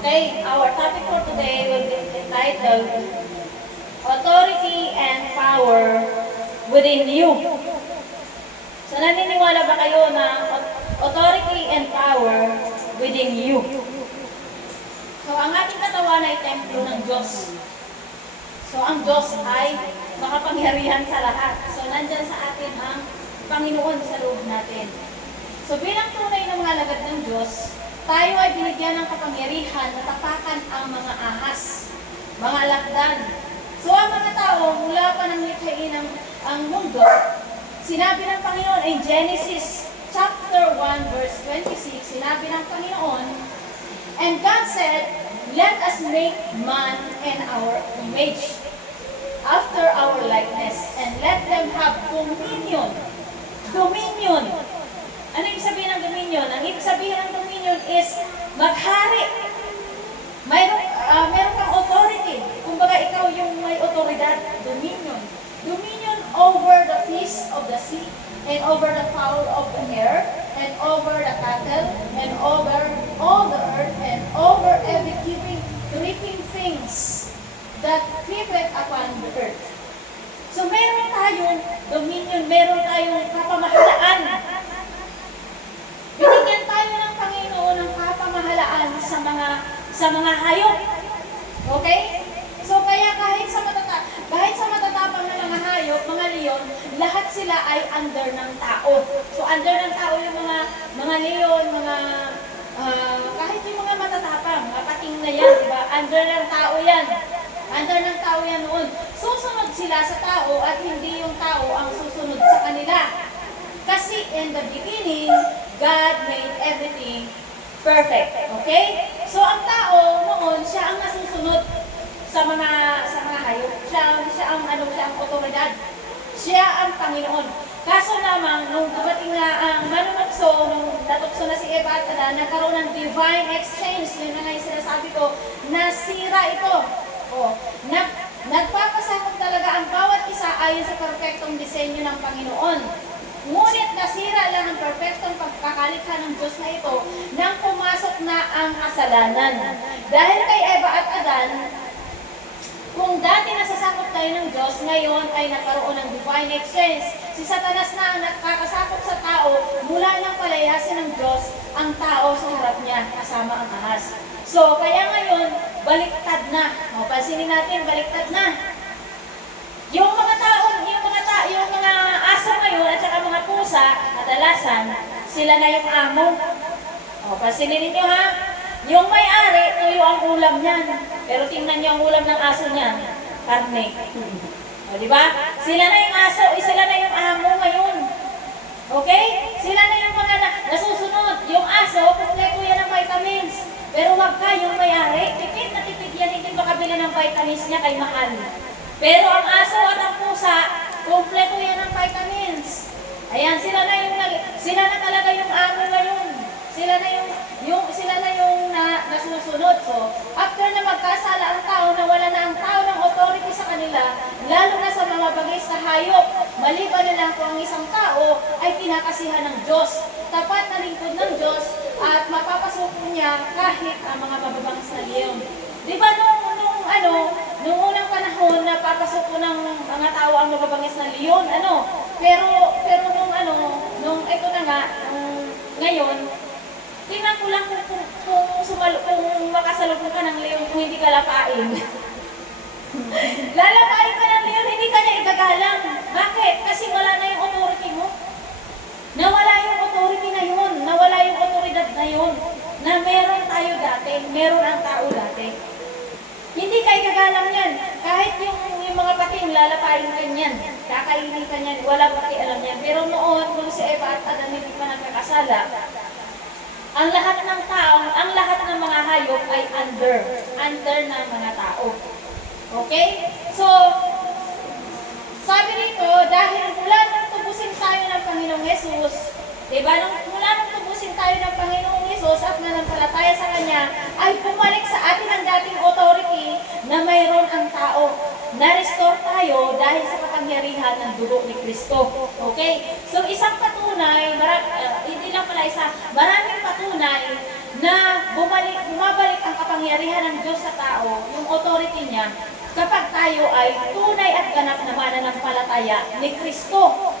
Okay, our topic for today will be entitled Authority and Power Within You. So naniniwala ba kayo na authority and power within you? So ang ating katawan ay templo ng Diyos. So ang Diyos ay makapangyarihan sa lahat. So nandyan sa atin ang Panginoon sa loob natin. So bilang tunay na mga alagad ng Diyos, tayo ay binigyan ng kapangyarihan na tapakan ang mga ahas, mga lakdan. So ang mga tao mula pa ng likhain ang mundo, sinabi ng Panginoon in Genesis chapter 1 verse 26, sinabi ng Panginoon, and God said, let us make man in our image, after our likeness, and let them have dominion. Dominion. Ano ibig sabihin ng dominion? Ang ibig sabihin ng dominion is maghari. Meron kang authority. Kumbaga ikaw yung may otoridad. Dominion. Dominion over the fish of the sea, and over the fowl of the air, and over the cattle, and over all the earth, and over every creeping things that creepeth upon the earth. So meron tayong dominion, meron tayong kapamahalaan. Binigyan tayo ng Panginoon ng kapamahalaan sa mga hayop. Okay? So kaya kahit sa matatapang na mga hayop, mga leon, lahat sila ay under ng tao. So under ng tao yung mga leon, kahit yung mga matatapang, mapating na yan, diba? Under ng tao yan. Under ng tao yan noon. Susunod sila sa tao at hindi yung tao ang susunod sa kanila. Kasi in the beginning, God made everything perfect. Okay? So ang tao noon, siya ang nasusunod sa mga hayop. Siya ang otoridad. Siya ang Panginoon. Kaso naman, nung dumating na ang manunokso, nung natukso na si Eva at Adan, nagkaroon ng divine exchange. Yun na nga yung sinasabi ko, nasira ito. Nagpapasakop talaga ang bawat isa ayon sa perfectong disenyo ng Panginoon. Ngunit nasira lang ang perfectong pagkakalikha ng Diyos na ito nang pumasok na ang kasalanan. Dahil kay Eva at Adan, kung dati nasasakop tayo ng Diyos, ngayon ay nagkaroon ng divine exchange. Si Satanas na ang nakakasakop sa tao, mula nang palayasin ng Diyos ang tao sa harap niya, kasama ang ahas. So, kaya ngayon, baliktad na. Pansinin natin, baliktad na. Yung mga aso ngayon at saka mga pusa, kadalasan, sila na yung amo. Pansinin ninyo ha. Yung may-ari, tuyo ang ulam niyan. Pero tingnan niyo ang ulam ng aso niyan, karne. Diba? Sila na yung aso, sila na yung amo ngayon. Okay? Sila na yung mga nasusunod. Yung aso, kumpleto yan ng vitamins. Pero wag ka, yung may-ari, tipid na tipid yan, hindi makabili ng vitamins niya kay mahal. Pero ang aso at ang pusa, kumpleto yan ng vitamins. Ayan, sila na talaga yung amo ngayon. Sila na yung nasusunod. So, after na magkasala ang tao, nawala na ang tao ng authority sa kanila, lalo na sa mga bagay sa hayop, maliban na lang kung ang isang tao ay kinakasihan ng Diyos, tapat na lingkod ng Diyos, at mapapasok niya kahit ang mga mababangis na leon. Di ba nung unang panahon na papasok ko ng mga tao ang mababangis na leon, pero nung ito na nga, ngayon, tingnan ko lang kung makasalubong ka ng leon kung hindi ka lapain. Lalapain ka ng leon, hindi ka niya igagalang. Bakit? Kasi wala na yung authority mo. Nawala yung authority na yun. Nawala yung otoridad na yun. Na meron tayo dati. Meron ang tao dati. Hindi ka igagalang yan. Kahit yung mga pating lalapain ka niyan. Kakainin ka niyan. Wala pati alam niyan. Pero noon, kung si Eva at Adan hindi pa nagkakasala, ang lahat ng tao, ang lahat ng mga hayop ay under ng mga tao. Okay? So, sabi dito, dahil mula nung tubusin tayo ng Panginoong Yesus, diba, mula nung tubusin tayo ng Panginoong Yesus at nananampalataya sa Kanya, ay bumalik sa atin ang dating authority na mayroon ang tao. Na-restore tayo dahil sa kapangyarihan ng dugo ni Kristo. Okay? So, isang patunay, hindi lang pala isa, maraming patunay na bumabalik kapangyarihan ng Diyos sa tao, yung authority niya, kapag tayo ay tunay at ganap na mananampalataya ni Kristo.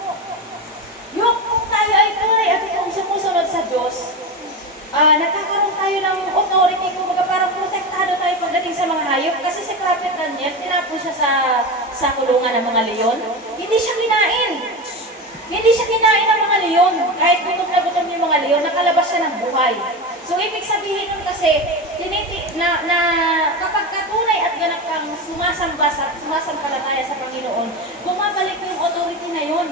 Yung kung tayo ay tunay at itong sumusunod sa Diyos, nagkakaroon tayo ng authority, kumbaga parang protektado tayo pagdating sa mga hayop. Kasi si Prophet Daniel, tinapos siya sa kulungan ng mga leon. Hindi siya kinain. Hindi siya kinain ng mga leon. Kahit gutom na gutom yung mga leon, nakalabas siya ng buhay. So, ibig sabihin nun kasi, na kapag katunay at ganap kang sumasampalataya sa Panginoon, bumabalik yung authority na yun.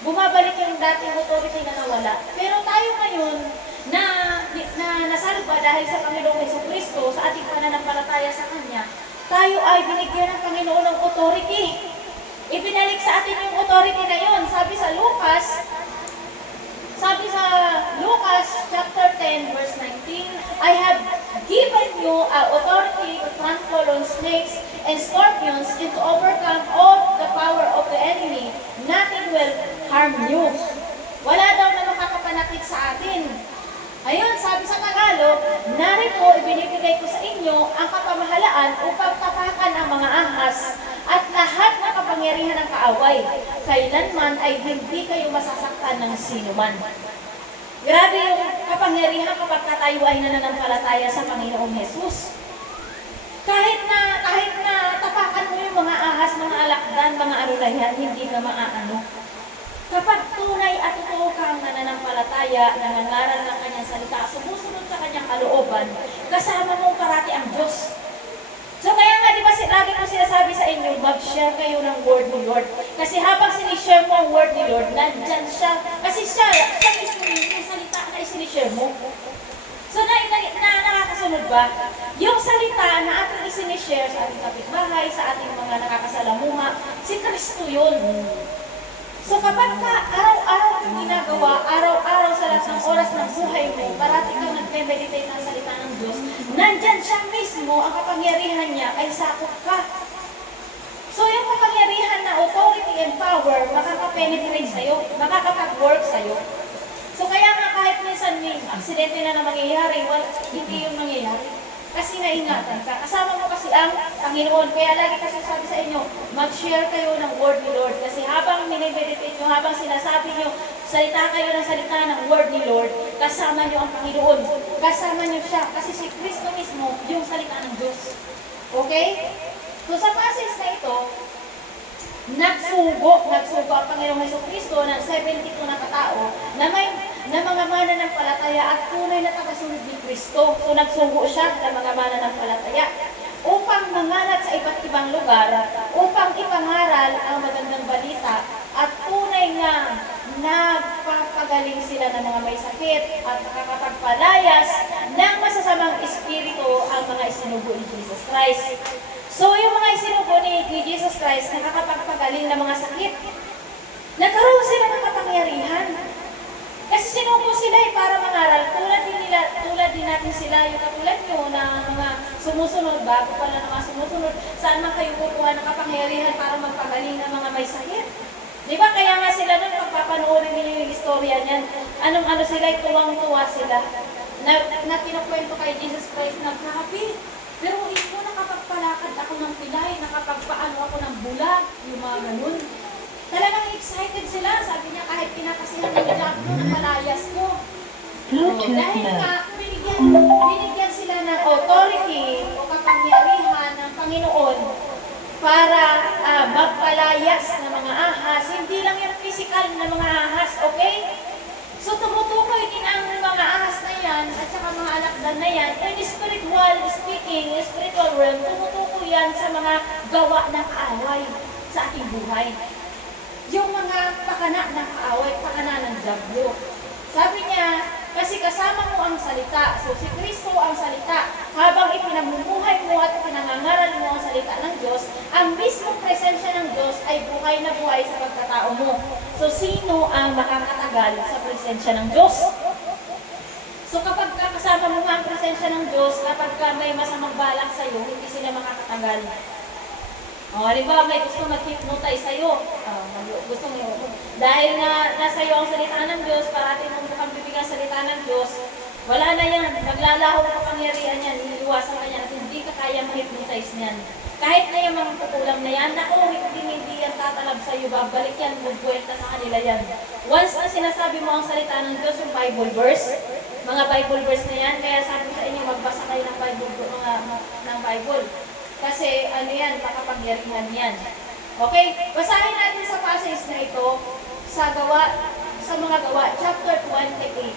Bumabalik yung dating authority na nawala. Pero tayo ngayon, na nasalba dahil sa Panginoong Jesucristo, sa ating pananampalataya sa Kanya, tayo ay binigyan ng Panginoon ng authority. Ibinalik sa atin yung authority na yun. Sabi sa Lucas chapter 10 verse 19, I have given you authority to trample on snakes and scorpions and to overcome all the power of the enemy. Nothing will harm you. Wala daw na makakapanakit sa atin. Ayun, sabi sa Tagalog, narito ibinibigay ko sa inyo ang kapamahalaan upang tapakan ang mga ahas at lahat ng kapangyarihan ng kaaway. Kailanman ay hindi kayo masasaktan ng sinuman. Grabe yung kapangyarihan kapag tayo ay nananampalataya sa Panginoong Jesus. Kahit na tapakan mo yung mga ahas, mga alakdan, mga ano na yan, hindi ka maaano. Kapag tunay at totoo kang nananampalataya, nangangaral ng kanyang salita, sumusunod sa kanyang kalooban, kasama mo parati ang Diyos. So kaya nga, di ba, lagi ko sinasabi sa inyo, mag-share kayo ng word ni Lord. Kasi habang sinishare mo ang word ni Lord, nandyan siya. Kasi siya mismo yung salita na isinishare mo. So nakakasunod ba? Yung salita na ating isinishare sa ating kapitbahay, sa ating mga nakakasalamuha, si Kristo yun. So kapag ka araw-araw kang ginagawa, araw-araw sa lahat ng oras ng buhay mo, parati kang nagme-meditate ng salita ng Diyos, nandyan siya mismo, ang kapangyarihan niya ay sakop ka. So yung kapangyarihan na authority and power, makakapenetrate sa'yo, makakapag-work sa'yo. So kaya nga kahit minsan may aksidente na mangyayari, hindi yung mangyayari. Kasi naingatan ka. Kasama mo kasi ang Panginoon. Kaya lagi kasi sabi sa inyo, mag-share kayo ng word ni Lord. Kasi habang minimeditate nyo, habang sinasabi nyo, salita kayo ng salita ng word ni Lord, kasama nyo ang Panginoon. Kasama nyo siya. Kasi si Kristo mismo, yung salita ng Diyos. Okay? So sa passage na ito, nagsugo ang Panginoong Jesucristo ng 72 na katao na mga mananampalataya at tunay na tagasunod ni Kristo. So nagsugo siya ng mga mananampalataya upang mangalat sa iba't ibang lugar, upang ipangaral ang magandang balita at tunay nga nagpapagaling sila ng mga may sakit at nakakapagpalayas ng masasamang espiritu ang mga isinugo ni Jesus Christ. So, yung mga isinugo ni Jesus Christ, nakakapagpagaling ng mga sakit. Nagkaroon sila ng kapangyarihan. Kasi sinugo sila para mangaral. Tulad din natin sila, yung katulad nyo na mga sumusunod, bago pala na mga sumusunod, saan man kayo kukuha ng kapangyarihan para magpagaling ng mga may sakit? Di ba? Kaya nga sila nun, pagpapanoorin nila yung istorya niyan, anong sila, tuwang-tuwa sila, na kinukwento kay Jesus Christ na, grabe, pero ito, nakapagpalakad ako ng pilay, nakapagpaano ako ng bulag, yung mga ganun. Talagang excited sila. Sabi niya, kahit pinakasihan ng diablo, napalayas ko. Dahil nga, binigyan sila ng authority o kapangyarihan ng Panginoon para magpalayas ng mga ahas. Hindi lang yung physical na mga ahas, okay? So tumutukoy din ang mga ahas na yan at saka mga alakdan na yan. In spiritual speaking, spiritual realm, tumutukoy yan sa mga gawa ng kaaway sa ating buhay. Yung mga pakana ng kaaway, pakana ng diablo. Sabi niya, kasi kasama mo ang salita. So si Kristo ang salita. Habang ipinamumuhay mo at pinangangaral mo ang salita ng Diyos, ang mismong presensya ng Diyos ay buhay na buhay sa pagkatao mo. So sino ang makakatagal sa presensya ng Diyos? So kapag kasama mo ang presensya ng Diyos, kapag may masamang balak sa'yo, hindi sila makakatagal. Halimbawa, may gusto mag-hypnotize sa'yo. Gusto mo dahil na nasa iyo ang salita ng Diyos, parati mong bukang bibig ang salita ng Diyos, wala na yan. Naglalaho ang kapangyarihan yan. iwasan ka niyan at hindi ka kaya ma-hypnotize niyan. Kahit na yung mga kukulang na yan, naku, hindi yan tatalab sa'yo, babalik yan, magbuwelta sa kanila yan. Once na sinasabi mo ang salita ng Diyos, yung Bible verse, mga Bible verse na yan, kaya sabi sa inyo, magbasa kayo ng Bible. Kasi ano yan, makapangyarihan yan. Okay, basahin natin sa passage na ito sa mga gawa, chapter 28,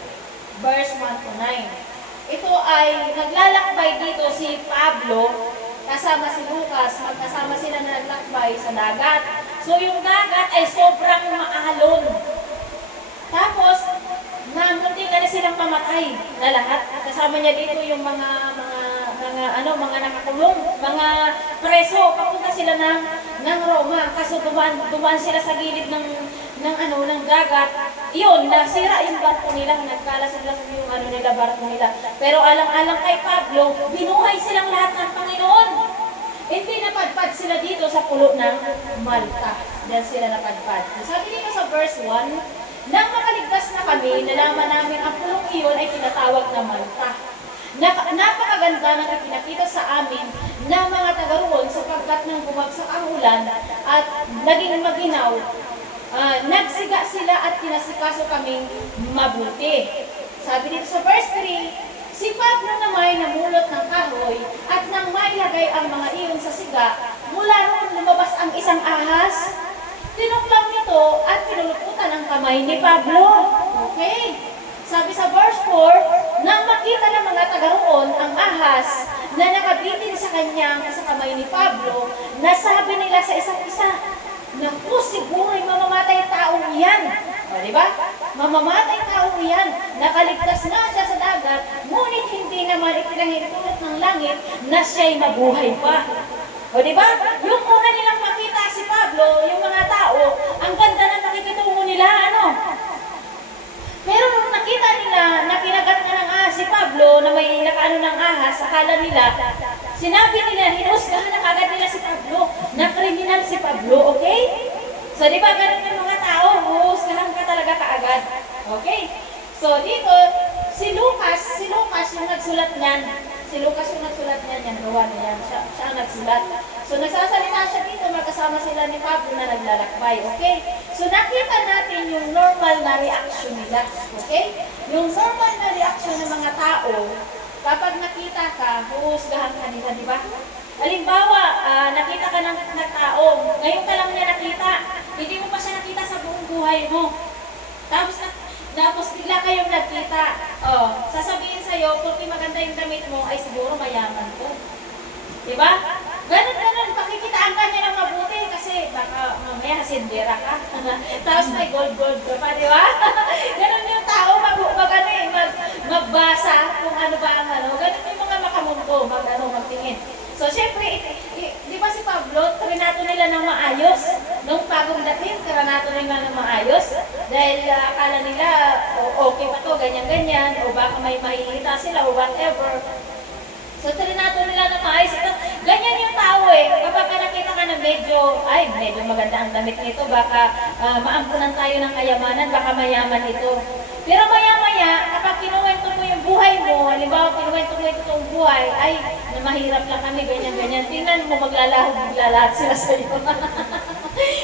verse 1 to 9. Ito ay naglalakbay dito si Pablo, kasama si Lucas, magkasama sila na naglakbay sa dagat. So yung dagat ay sobrang maalon. Tapos, munti ka na silang mamatay na lahat. Kasama niya dito yung mga nakakulong, mga preso. Papunta sila ng Roma. Kaso dumaan sila sa gilid ng dagat. Iyon, nasira yung barko nila, nagkalasag-lasag yung barko nila. Pero alang-alang kay Pablo, binuhay silang lahat ng Panginoon. Hindi napadpad sila dito sa pulo ng Malta. Diyan sila napadpad. Sabi dito sa verse 1, nang makaligtas na kami, nalaman namin ang pulong iyon ay tinatawag na Malta. Napakaganda ng ipinakita sa amin na mga taga-roon sapagkat nang bumagsak ang ulan at naging maginaw, nagsiga sila at pinasikaso kaming mabuti. Sabi dito sa verse 3, si Pablo naman namulot ng kahoy at nang mailagay ang mga iyon sa siga, mula roon lumabas ang isang ahas. Tinuklang nito at pinuluputan ang kamay ni Pablo. Okay. Sabi sa verse 4, nang makita ng mga taga-roon ang ahas na nakabitin sa kamay ni Pablo, nasabi nila sa isa't isa, naku, siguro'y mamamatay taong iyan. O, diba? Mamamatay taong iyan. Nakaligtas na siya sa dagat, ngunit hindi naman ipinahintulot ng langit na siya'y mabuhay pa. O, diba? Yung una nilang makita si Pablo, yung mga tao, ang ganda na nakikitungo nila, Pero nung nakita nila na kinagat na ng ahas si Pablo, na may nakaano ng ahas, akala nila, sinabi nila, hinusgahan na agad nila si Pablo, na kriminal si Pablo, okay? So, di ba, ganun yung mga tao, huhusgahan ka talaga kaagad. Okay? So, dito, si Lucas yung nagsulat niyan. Yan, gawa na yan. Siya ang nagsulat. So, nagsasalita siya dito, magkasama sila ni Pablo na naglalakbay. Okay? So, nakita natin yung normal na reaction nila. Okay? Yung normal na reaction ng mga tao, kapag nakita ka, huhusgahan ka nila, di ba? Halimbawa, nakita ka ng tao, ngayon ka lang niya nakita, hindi mo pa siya nakita sa buong buhay mo. Tapos bigla kayong nagkita, sasabihin sa'yo, kung maganda yung damit mo, ay siguro mayaman ko. Diba? Ganun, pakikitaan ka niya ng mabuti kasi baka mamaya hasindera ka. Tapos may gold ka pa, di ba? Ganun yung tao, magbasa kung ano ba ang Ganun yung mga makamundo, magtingin. So, syempre, di ba si Pablo, trinato nila ng maayos. Nung bagong dating, trinato nila ng maayos. Dahil akala nila, okay pa to, ganyan-ganyan, o baka may mahihita sila, o whatever. So, trinato nila ng maayos. Ganyan yung tao kapag nakita ka na medyo maganda ang damit nito, baka maampunan tayo ng kayamanan, baka mayaman ito. Pero maya-maya, kapag kinuwento mo yung buhay mo, halimbawa kinuwento mo itong buhay, ay, na mahirap lang kami, ganyan-ganyan. Tingnan mo, maglalahad sila sa'yo.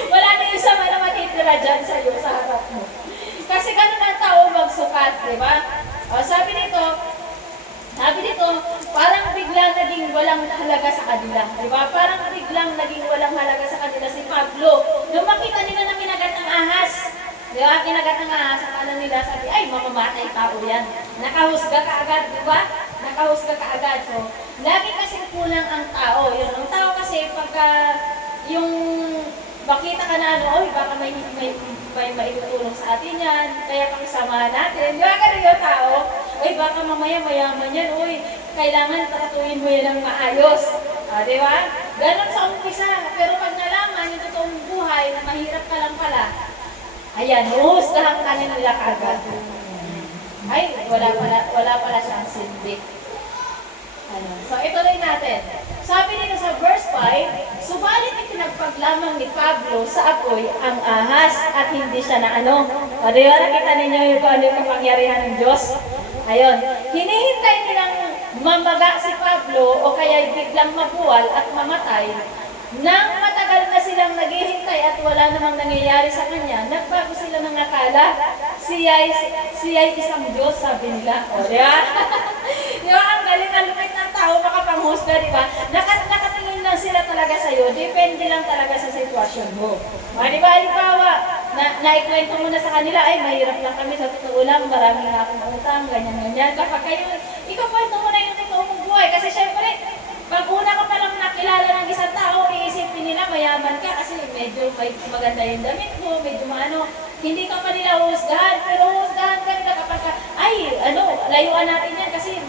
Wala na yung sama na matitira dyan sa'yo, sa harap mo. Kasi ganun ang tao magsukat, di ba? Sabi dito, parang biglang naging walang halaga sa kanila. Di ba? Parang biglang naging walang halaga sa kanila si Pablo. Nung makita nila na kinagat ng ahas, di ba? Kinagat ng ahas, akala nila, sabi, ay, mamamatay tao yan. Nakahusga ka agad, di ba? Nakahusga ka agad. So, lagi kasi kulang ang tao. Yun, ang tao kasi pagka yung makita ka na baka may maitutulong sa atin yan, kaya pakisamahan natin. Di ba ganun yung tao? Baka mamaya mayaman yan, kailangan tratuhin mo yan ng maayos. Di ba? Ganon sa umpisa. Pero pag nalaman yung totoong buhay na mahirap ka lang pala, ayan, huhusgahan ka nila kagad. Ay, wala pala siyang silbi. So, ituloy natin. Sabi dito sa verse 5, subalit ipinagpaglamang ni Pablo sa apoy ang ahas at hindi siya na O, di ba nakita ninyo yung kapangyarihan ng Diyos? Ayun, hinihintay nilang mamaga si Pablo o kaya biglang mabuwal at mamatay, nang matagal na silang naghihintay at wala namang nangyayari sa kanya, nagbago sila ng akala. Siya'y isang Diyos, sabi nila. O, di ba? Di ba? Ang galing, ang lupit ng tao, makapanghusga, di ba? Nakatingin lang sila talaga sa'yo, depende lang talaga sa sitwasyon mo. Di ba, halimbawa, naikwento mo na sa kanila, ay, mahirap lang kami, sa totoo lang, marami na akong utang, ganyan. Kapag kayo, ikaw kwento mo na yung totoo mong buhay, kasi syempre, pag una ka palang nakilala ng isang tao, iisipin nila mayaman ka kasi medyo maganda yung damit mo, medyo maano, hindi ka pa nila husgahan, pero husgahan ka nila kapag layuan natin yan kasi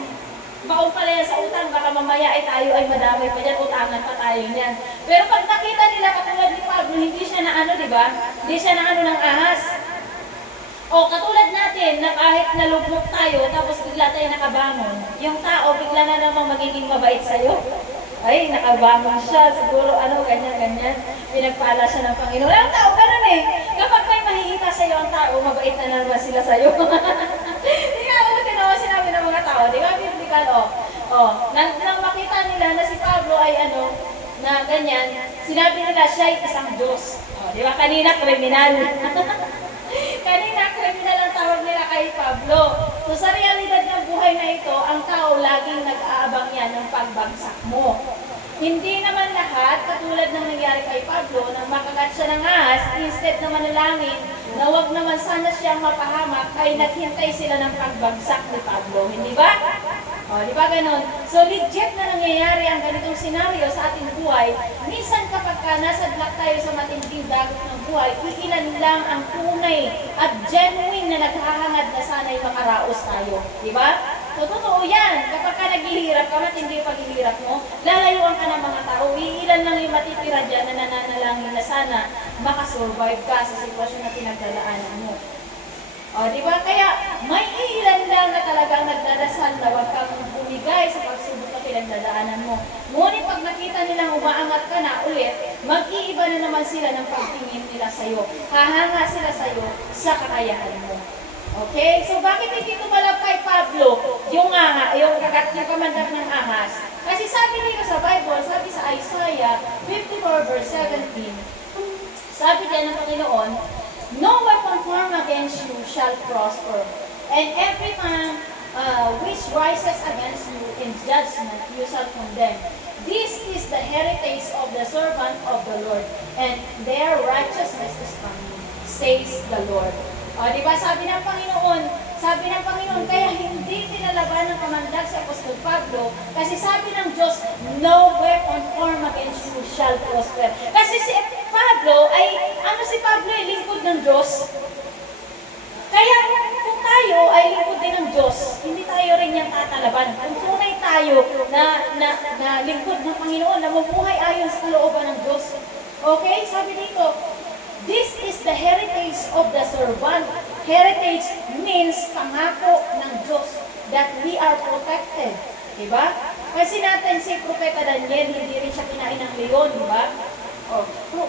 baon pala yan sa utang, baka mamaya ay tayo ay madamay pa dyan, utangan pa tayo niyan. Pero pag nakita nila katulad ni Pablo, hindi siya na di ba? Hindi siya na ng ahas. O katulad natin na kahit nalugmok tayo tapos bigla tayo nakabangon, yung tao bigla na namang magiging mabait sa'yo. Ay, nakabangon siya, siguro ganyan. Pinagpala siya ng Panginoon. Ang tao ganun eh. Kapag may mahihita sa'yo ang tao, mabait na naman sila sa'yo. Hindi nga, tinawa sinabi ng mga tao, di ba, biblical, nang makita nila na si Pablo ay na ganyan, sinabi nila siya'y isang Diyos. Di ba, kanina kriminal. Kanina, kriminal ang tawag nila kay Pablo. So sa realidad ng buhay na ito, ang tao laging nag-aabang yan ng pagbagsak mo. Hindi naman lahat, katulad ng nangyari kay Pablo, nang makagat siya ng ahas, instead na manalangin, na wag naman sana siyang mapahamak, ay naghintay sila ng pagbagsak ni Pablo. Hindi ba? Di ba ganon? So legit na nangyayari ang ganitong senaryo sa ating buhay. Minsan kapag nasadlak tayo sa matinding dagat ng buhay, iilan lang ang tunay at genuine na naghahangad na sana'y makaraos tayo. Di ba? So totoo yan. Kapag ka naghihirap ka, matindi yung paghihirap mo, lalayuan ka ng mga tao. Iilan lang yung matitira dyan na nananalangin na sana makasurvive ka sa sitwasyon na pinagdadaanan mo. Di ba? Kaya may ilan lang na talagang nagdadasal na huwag kang bumigay sa pagsubok na pinagdadaanan mo. Ngunit pag nakita nilang umaangat ka na ulit, mag-iiba na naman sila ng pagtingin nila sa'yo. Hahanga sila sa'yo sa kakayahan mo. Okay? So bakit hindi tumalab kay Pablo yung kamandag ng ahas? Kasi sabi dito sa Bible, sabi sa Isaiah 54 verse 17, sabi din ng Panginoon, no weapon formed against you shall prosper, and every tongue which rises against you in judgment you shall condemn. This is the heritage of the servant of the Lord, and their righteousness is coming, says the Lord. Di ba sabi ng Panginoon, kaya hindi tinalaban ng kamandag sa Apostol Pablo, kasi sabi ng Diyos, no weapon formed against you shall prosper. Kasi si Pablo ay, si Pablo ay lingkod ng Diyos. Kaya kung tayo ay lingkod din ng Diyos, hindi tayo rin niyang tatalaban. Kung tunay tayo na lingkod ng Panginoon, na mabuhay ayon sa kalooban ng Diyos. Okay? Sabi dito, this is the heritage of the servant. Heritage means pangako ng Diyos that we are protected. Diba? Kasi natin si Propeta Daniel, hindi rin siya kinain ng leon, diba?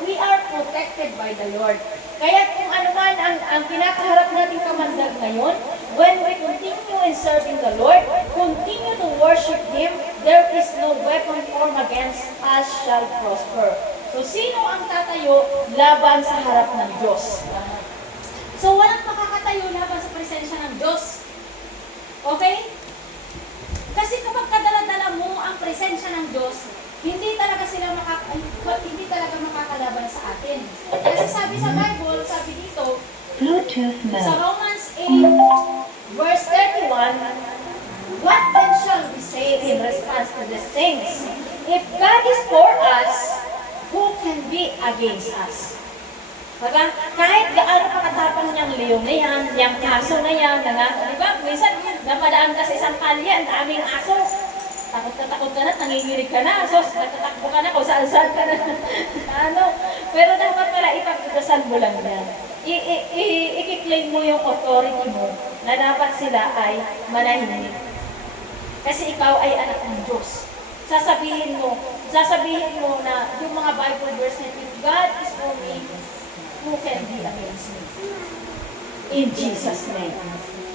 We are protected by the Lord. Kaya kung ano man ang pinakaharap nating kamandag ngayon, when we continue in serving the Lord, continue to worship Him, there is no weapon formed against us shall prosper. So, sino ang tatayo laban sa harap ng Diyos? So, walang makakatayo laban sa presensya ng Diyos. Okay? Kasi kapag kadala-dala mo ang presensya ng Diyos, hindi talaga makakalaban sa atin. Kasi sabi sa Bible, sabi dito, sa Romans 8, verse 31, what then shall we say in response to these things? If God is for us, who can be against us? Diba? Kahit gaano pakatapang niyang leon na yan, yung aso na yan, diba? Minsan, napadaan ka sa isang kalye, ang daming aso. Takot ka na, nanginginig ka na, so natatakbo ka na, kung saan-saan ka na. Pero dapat pala ipagdasal mo lang yan. I-claim mo yung authority mo na dapat sila ay manahimik. Kasi ikaw ay anak ng Diyos. Sasabihin mo na yung mga Bible verse na if God is for me, who can be against me? In Jesus' name.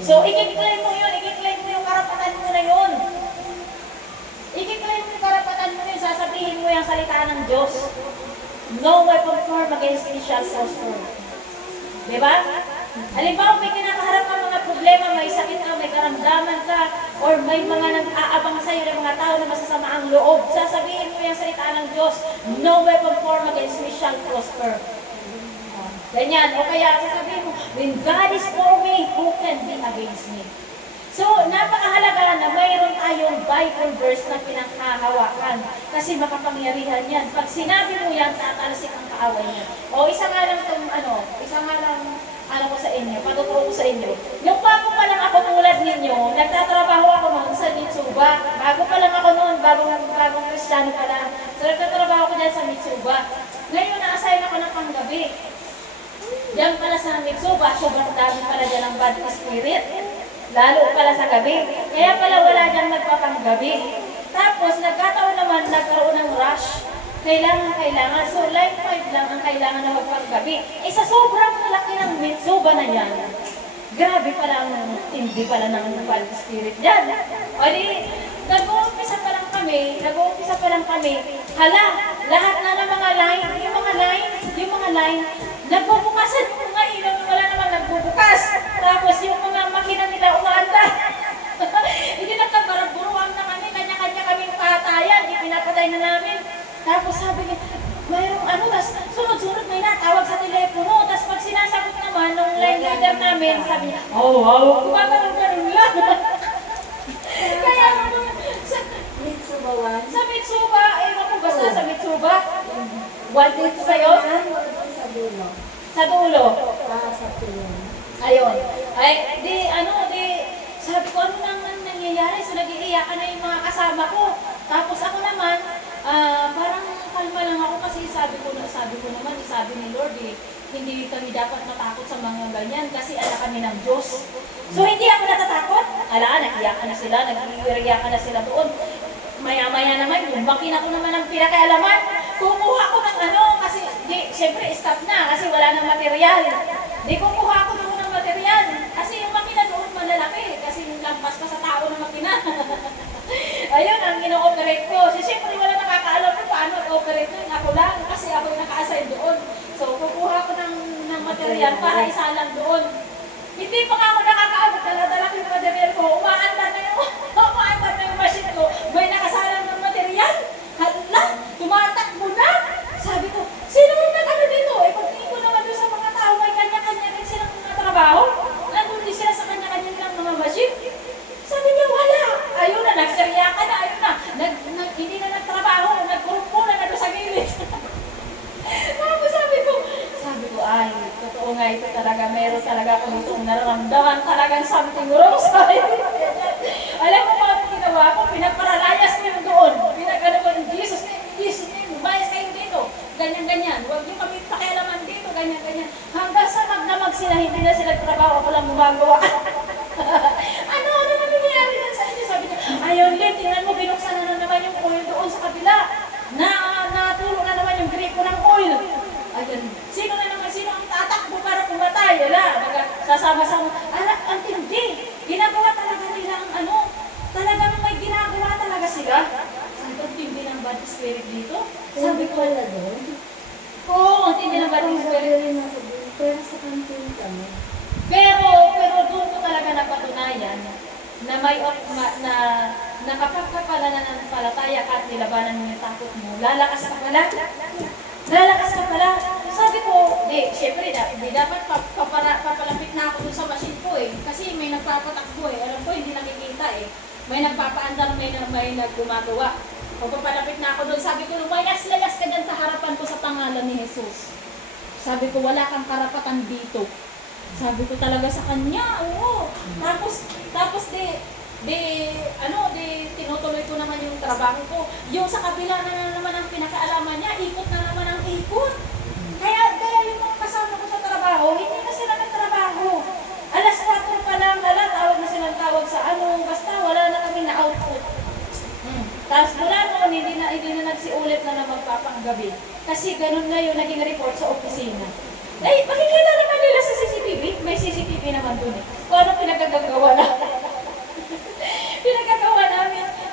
So, i-claim mo yun, i-claim mo yung karapatan mo na yun. sasabihin mo yung salita ng Diyos. No weapon formed against me shall prosper. Diba? Halimbawa, may kinakaharap ka mga problema, may sakit ka, may karamdaman ka, or may mga nag-aabang sa'yo ng mga tao na masasama ang loob, sasabihin mo yung salita ng Diyos, no weapon formed against me shall prosper. Ganyan. O kaya sasabihin mo, when God is for me, who can be against me? So, napakahalaga na mayroon tayong Bible verse na pinanghahawakan kasi makapangyarihan yan. Pag sinabi mo yan, tatalsik ang kaaway niya. O isa nga lang ko sa inyo, patuturo ko sa inyo. Yung bago pa lang ako tulad ninyo, nagtatrabaho ako noon sa Mitsuba. Bago pa lang ako noon, bagong Kristiyano pa lang. So, nagtatrabaho ko dyan sa Mitsuba. Ngayon, na-assign ako ng panggabi. Diyan pala sa Mitsuba, sobrang dami pala dyan ng bad spirit. Lalo pala sa gabi. Kaya pala wala dyan magpapanggabi. Tapos, nagkataon naman, nagkaroon ng rush. Kailangan. So, line 5 lang ang kailangan na magpanggabi. Sa sobrang malaki ng Mitsuba na yan, grabe pala ang tindi pala ng bad spirit dyan. O di, nag-uumpisa pa lang kami, hala, lahat na ng mga line, yung mga line, nagbubukasan yung mga ilaw na wala namang nagbubukas. Tapos yung mga makina nila umaanda. Hindi nagkabaraburuan na kami, kanya-kanya kaming patayan, pinapatay na namin. Tapos sabi niya, mayroong tapos sunod-sunod may natawag sa telepono. Tapos pag sinasagot naman ng line leader namin, sabi niya, gumagano'n lang. Kaya sa Mitsuba, ewan ko basta sa Mitsuba. One dito sa'yo? Sa dulo. Sa dulo. Ayun. Sabi ko, ano nang nangyayari? So, nag-iiyakan na yung mga kasama ko. Tapos ako naman, parang kalma lang ako kasi sabi ko ni Lord, hindi kami dapat matakot sa mga ganyan kasi anak kami ng Diyos. So, hindi ako natatakot. Nag-iyakan na sila doon. Maya-maya naman, yung makina ko naman ang pinakaialaman. Kumuha ko ng kasi siyempre stop na kasi wala nang material. Kumuha ko ng material kasi yung makina doon malalaki kasi lampas pa sa tao ng makina. Ayun ang ino-operate ko. Siyempre wala nakakaalam kung paano i-operate nun. Ako lang kasi ako yung naka-assign doon. So kukuha ko ng material para isalang doon. Hindi pa ako nakakaabot, dala-dala ko yung material ko. Umaandar na yung machine ko. May nakasalang ng material. Hala, tumatakbo na. Sabi ko, sino yung dito? Kung hindi ko naman doon sa mga tao, may kanya-kanya rin silang mga trabaho. Nandun din sila sa kanya-kanya nilang mga machine. Sabi niya, wala. Ayun na, nagsariya ka na, ayun na. Hindi na nagtrabaho, nagkurumpo na doon sa gilid. Tapos sabi ko, ay, totoo nga ito talaga. Meron talaga ako dito nararamdaman talagang something wrong sa akin. Alam mo paano ginawa ko? Pinagparalayas ko yung doon. Pinagano ko, Jesus name, lumayas kayo dito. Ganyan-ganyan. Huwag niyo kami pakialaman dito, ganyan-ganyan. Hanggang sa magdamag sila, hindi na sila trabaho, ako lang gumagawa. Ano na nangyayari yan sa inyo? Sabi niya, ayun, Lynn, tingnan mo, binuksan na naman yung oil doon sa kabila. Natulo na naman yung gripo ng oil. Ayun, sino ang tatakbo para pumatay? Sasama-sama. Ang tindi. Ginagawa talaga nila ang talagang may ginagawa talaga sila. Sabi ko, tindi ng bad spirit dito. Sabi ko, wala doon. oo, ang tindi ng bad spirit. Pero sa kantin kami. Pero doon ko talaga napatunayan na kapag ka pala nananampalataya ka at nilabanan mo yung takot mo, lalakas ka pala. Sabi ko, syempre, hindi dapat papalapit na ako dun sa machine ko kasi may nagpapatakbo Alam ko, hindi nakikita May nagpapaandar, may naggumagawa. O papalapit na ako dun, sabi ko, lumayas-layas ka dyan sa harapan ko sa pangalan ni Jesus. Sabi ko, wala kang karapatan dito. Sabi ko talaga sa kanya, oo. Tapos tinutuloy ko naman yung trabaho ko. Yung sa kabila na naman ang pinakaalaman niya, ikot na naman ang ikot. Kaya yung mga kasama ko sa trabaho, hindi na sila nagtrabaho. Alas 4 pa lang, tawag na silang tawag sa basta wala na kami na-output. Tapos mula noon, hindi na nagsiulit na magpapanggabi. Kasi ganun na yung naging report sa opisina. Makikita naman nila sa CCTV. May CCTV naman dun Kung ano pinagagagawa namin.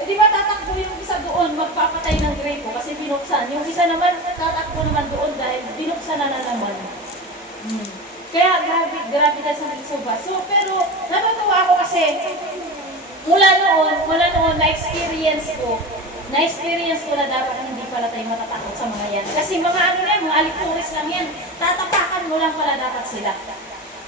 Di ba tatakbo yung isa doon, magpapatay ng gripo kasi grabe na sa suba. So, pero natutuwa ako kasi mula noon, na-experience ko na dapat hindi pala tayo matatakot sa mga yan. Kasi mga ano yan, mga alikuris lang yan. Tatapakan mo lang pala dapat sila.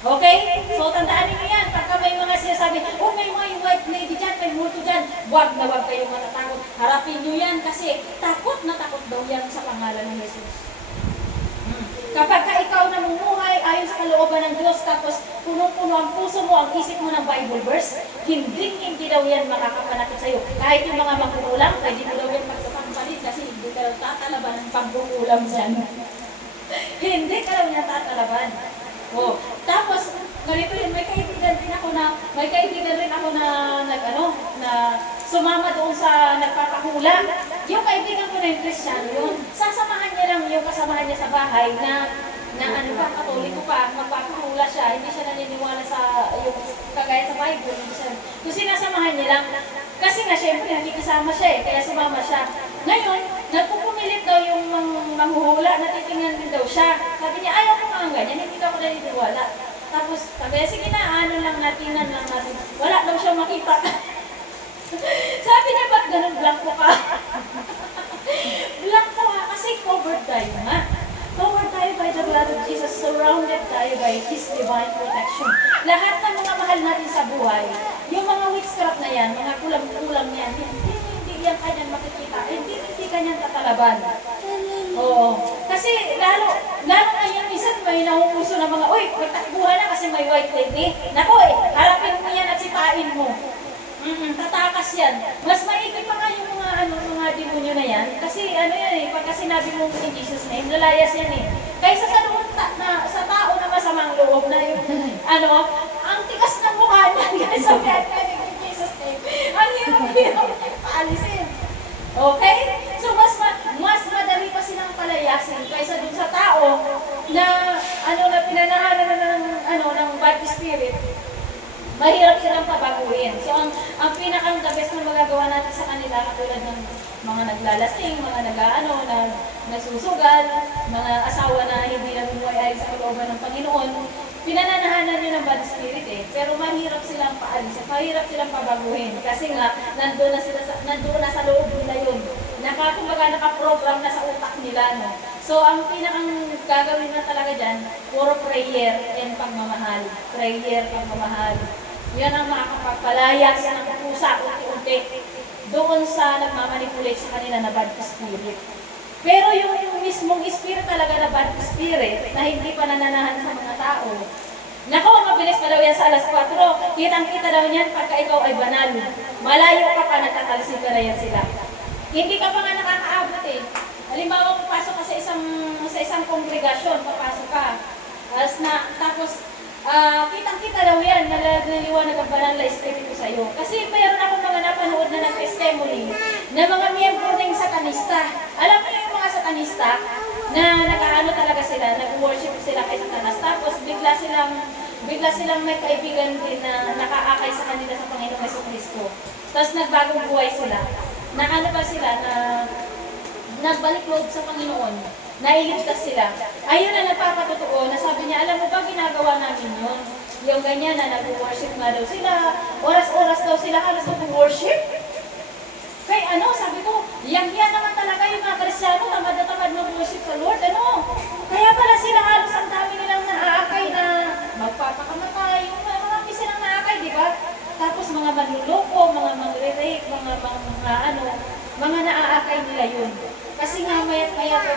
Okay? So, tandaan niyo yan. Pagka may mga sinasabi, oh, may white lady dyan, may multo dyan, wag na wag kayong matatakot. Harapin niyo yan kasi takot na takot daw yan sa pangalan ng Jesus. Kapag ka ikaw namumuhay ayon sa kalooban ng Diyos, tapos punong-puno ang puso mo, ang isip mo ng Bible verse, hindi daw yan makakapanakit sa'yo. Kahit yung mga magugulang, pwede mo daw yan pagsapampalit kasi hindi ka daw tatalaban ng pagbukulam dyan. Hindi ka daw niya tatalaban. Oh. Tapos, ganito yun, may kaibigan rin ako na sumama doon sa nagpapahula. Yung kaibigan ko na yung Kristiyano yun, sasamahan niya lang yung kasamahan niya sa bahay na katoliko pa, magpapahula siya, hindi siya naniniwala sa yung kagaya sa Bible, hindi siya. Kung sinasamahan niya lang, kasi nga syempre nakikisama siya kaya sumama siya. Ngayon, nagpupumilit daw yung manghuhula, natitingnan din daw siya. Sabi niya, ayaw ko nga ganyan, hindi ako naniniwala. Tapos, sabi, sige na, lang natin. Wala daw siya makita. Sabi niya, ba't ganun blanco ka? Blanco ka kasi covered tayo nga. Covered tayo by the blood of Jesus, surrounded tayo by His divine protection. Lahat ng mga mahal natin sa buhay, yung mga witchcraft na yan, mga kulang-kulang yan, hindi yan kanyang makikita, hindi kanyang tatalaban. Oo. Kasi lalo ngayon, minsan may nahupuso ng mga, uy, magtakbuhan na kasi may white lady. Nako harapin mo yan at sipain mo. Tatakas yan. Mas maigit pa nga yung mga demonyo na yan. Kasi pagka sinabi mo in Jesus name, lalayas yan Kaysa sa loob sa tao na masamang loob na yung, ang tikas ng mukha niya, guys, sabi in Jesus name. Ang hirap paalisin. Okay? So, mas madali pa silang palayasin kaysa dun sa tao na, pinanahanan ng bad spirit. Mahirap silang pabaguhin. So, ang pinakang the best na magagawa natin sa kanila, katulad ng mga naglalasing, mga nagsusugal, mga asawa na hindi namumuhay ayon sa kalooban ng Panginoon, pinananahanan nyo ng bad spirit Pero mahirap silang paalisin, mahirap silang pabaguhin. Kasi nga, nandun na sa loob nila yun. Nakaprogram na sa utak nila, no? So, ang pinakang gagawin na talaga dyan, puro prayer and pagmamahal. Prayer, pagmamahal. Yan ang makakapagpalayas ng pusa unti-unti doon sa nagmamanipulate sa kanila na bad spirit. Pero yung mismong spirit talaga na bad spirit na hindi pa nananahan sa mga tao, nako, mabilis pa daw yan sa alas 4. Kitang-kita daw niyan pagka ikaw ay banal. Malayo ka pa, nagtatalsik ka na yan sila. Hindi ka pa nga nakakaabot Halimbawa, papasok ka sa isang kongregasyon, papasok ka. Tapos, kitang-kita daw yan, naliliwanag ang banal na espiritu sa'yo. Kasi mayroon akong mga napanood na ng testimony na mga miyembro ng satanista. Alam mo yung mga satanista na talaga sila, nag-worship sila kay Satanas. Tapos bigla silang may kaibigan din na nakaakay sa kanila sa Panginoong Jesucristo. Tapos nagbagong buhay sila. Nagbalik loob sa Panginoon. Nailigtas sila. Ayun na nagpapatotoo na sabi niya, alam mo ba ginagawa namin yun? Yung ganyan na nag-worship nga daw sila. Oras-oras daw sila halos nag-worship. Kay sabi ko, yan naman talaga yung mga Kristiyano, tamad na tamad mag-worship sa Lord. Kaya pala sila halos ang dami nilang naaakay na magpapakamatay. Yung marami silang naaakay, di ba? Tapos mga manluloko, mga mangre-rape, mga naaakay nila yun. Kasi nga maya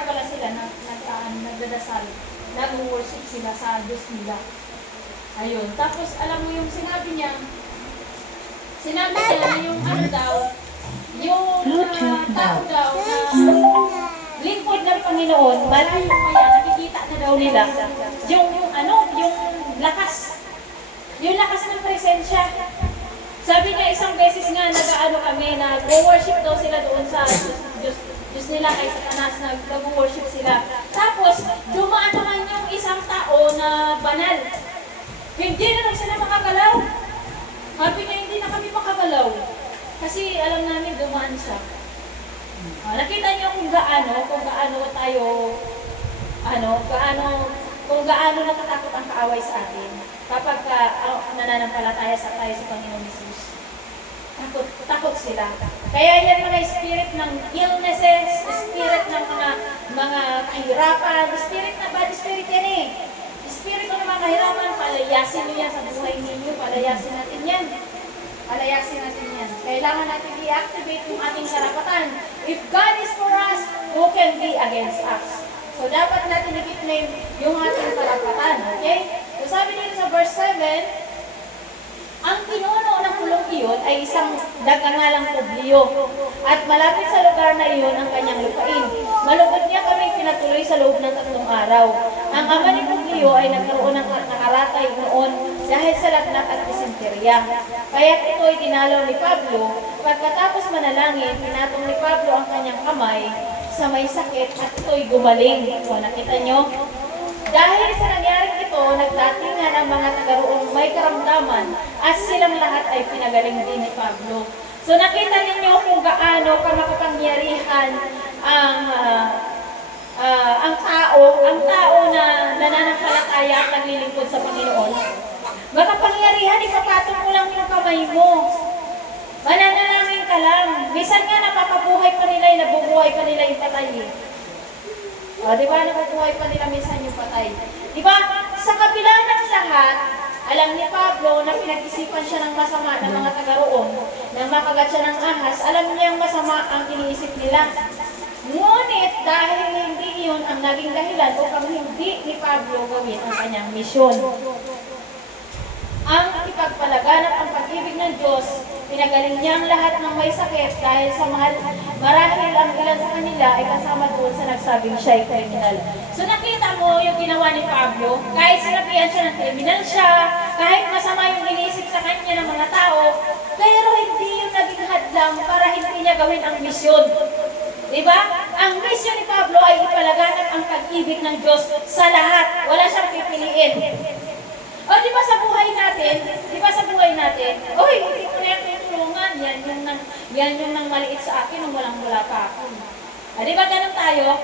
pala sila nagdadasal, nag-worship sila sa Diyos nila. Ayun. Tapos alam mo yung sinabi niya na yung tao daw na lingkod ng Panginoon, malayo kaya nakikita na daw nila yung lakas. Yung lakas ng presensya. Sabi niya isang beses nga kami, nag-worship daw sila doon sa Diyos nila kay Satanas, nag-worship sila. Tapos, dumaan naman yung isang tao na banal. Hindi na lang sila makagalaw. Sabi niya, hindi na kami makagalaw. Kasi alam namin, dumaan siya. Nakita niyo kung gaano tayo, kung gaano natatakot ang kaaway sa atin kapag nananampalataya tayo sa Panginoon Jesus. Takot sila. Kaya yan mga spirit ng illnesses, spirit ng mga kahirapan, spirit na bad spirit yan eh. Spirit ng mga kahirapan, palayasin niyo yan sa buhay ninyo, palayasin natin yan. Palayasin natin yan. Kailangan natin i-activate yung ating karapatan. If God is for us, who can be against us? So dapat natin i-claim yung ating karapatan. Okay? So sabi dito sa verse 7, ang pinuno ng pulong iyon ay isang dagangalang Publio at malapit sa lugar na iyon ang kanyang lupain. Malugod niya kaming pinatuloy sa loob ng 3 araw. Ang ama ni Publio ay nagkaroon ng nakaratay noon dahil sa lagnat at disenterya. Kaya't ito'y dinalaw ni Pablo. Pagkatapos manalangin, pinatong ni Pablo ang kanyang kamay sa may sakit at ito'y gumaling. O, nakita nyo? Dahil sa nangyaring ito, nagdatingan ang mga tagaroong may karamdaman at silang lahat ay pinagaling din ni Pablo. So nakita ninyo kung gaano kamakapangyarihan ang tao na nananampalataya at naglilingkod sa Panginoon. Makapangyarihan, ipapatong mo lang yung kamay mo. Mananalangin ka lang. Bisan nga napapabuhay pa nila, nabubuhay pa nila yung patay. O, di ba, nabubuhay pa nila minsan yung patay. Di ba, sa kabila ng lahat, alam ni Pablo na pinag-isipan siya ng masama ng mga taga-roon, nang makagat siya ng ahas, alam niyang masama ang iniisip nila. Ngunit dahil hindi iyon ang naging dahilan upang hindi ni Pablo gawin ang kanyang misyon. Ang ipagpalaganap ang pag-ibig ng Diyos, pinagaling niya ang lahat ng may sakit dahil sa marahil ang ilan sa kanila ay kasama doon sa nagsabing siya ay kriminal. So nakita mo yung ginawa ni Pablo, kahit sinabihan siya ng kriminal siya, kahit masama yung iniisip sa kanya ng mga tao, pero hindi yung naging hadlang para hindi niya gawin ang misyon. Diba? Ang misyon ni Pablo ay ipalaganap ang pag-ibig ng Diyos sa lahat. Wala siyang pipiliin. O, di ba sa buhay natin, oy, hindi ko na yung tutulungan, yan yung nang maliit sa akin nung wala pa ako. O, di ba ganun tayo?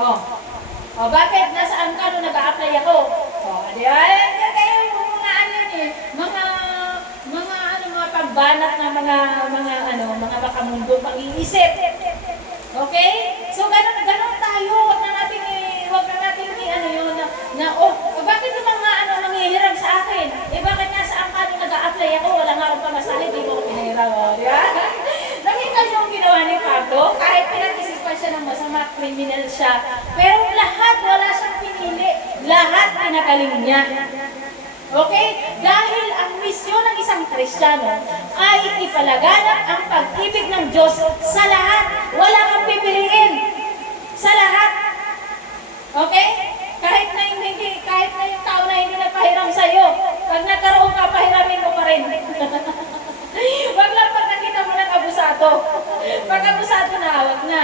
O, bakit? Nasaan ka nung nag-a-apply ako? O, di ba? Kaya yung mga ano yun eh, mga pagbanat ng mga bakamundo pag-iisip. Okay? So, ganun tayo. Huwag na natin bakit yung mga nangihiram sa akin? Bakit nga saan ka nung nag-a-apply ako? Wala nga akong pamasahe, di ko pinahiram. Di ba? Nakita niyo yung ginawa ni Pablo? Kahit pinag-isipan siya ng masama, criminal siya. Pero lahat, wala siyang pinili. Lahat pinagaling niya. Okay? Dahil ang misyon ng isang Kristiyano ay ipalaganap ang pag-ibig ng Diyos sa lahat. Wala kang pipiliin. Sa lahat. Okay? Kahit na yung tao na hindi nagpahiram sa'yo, pag nagkaroon ka, pahiramin mo pa rin. Wag lang pag nakita mo ng abusado. Pag abusado na, wag na.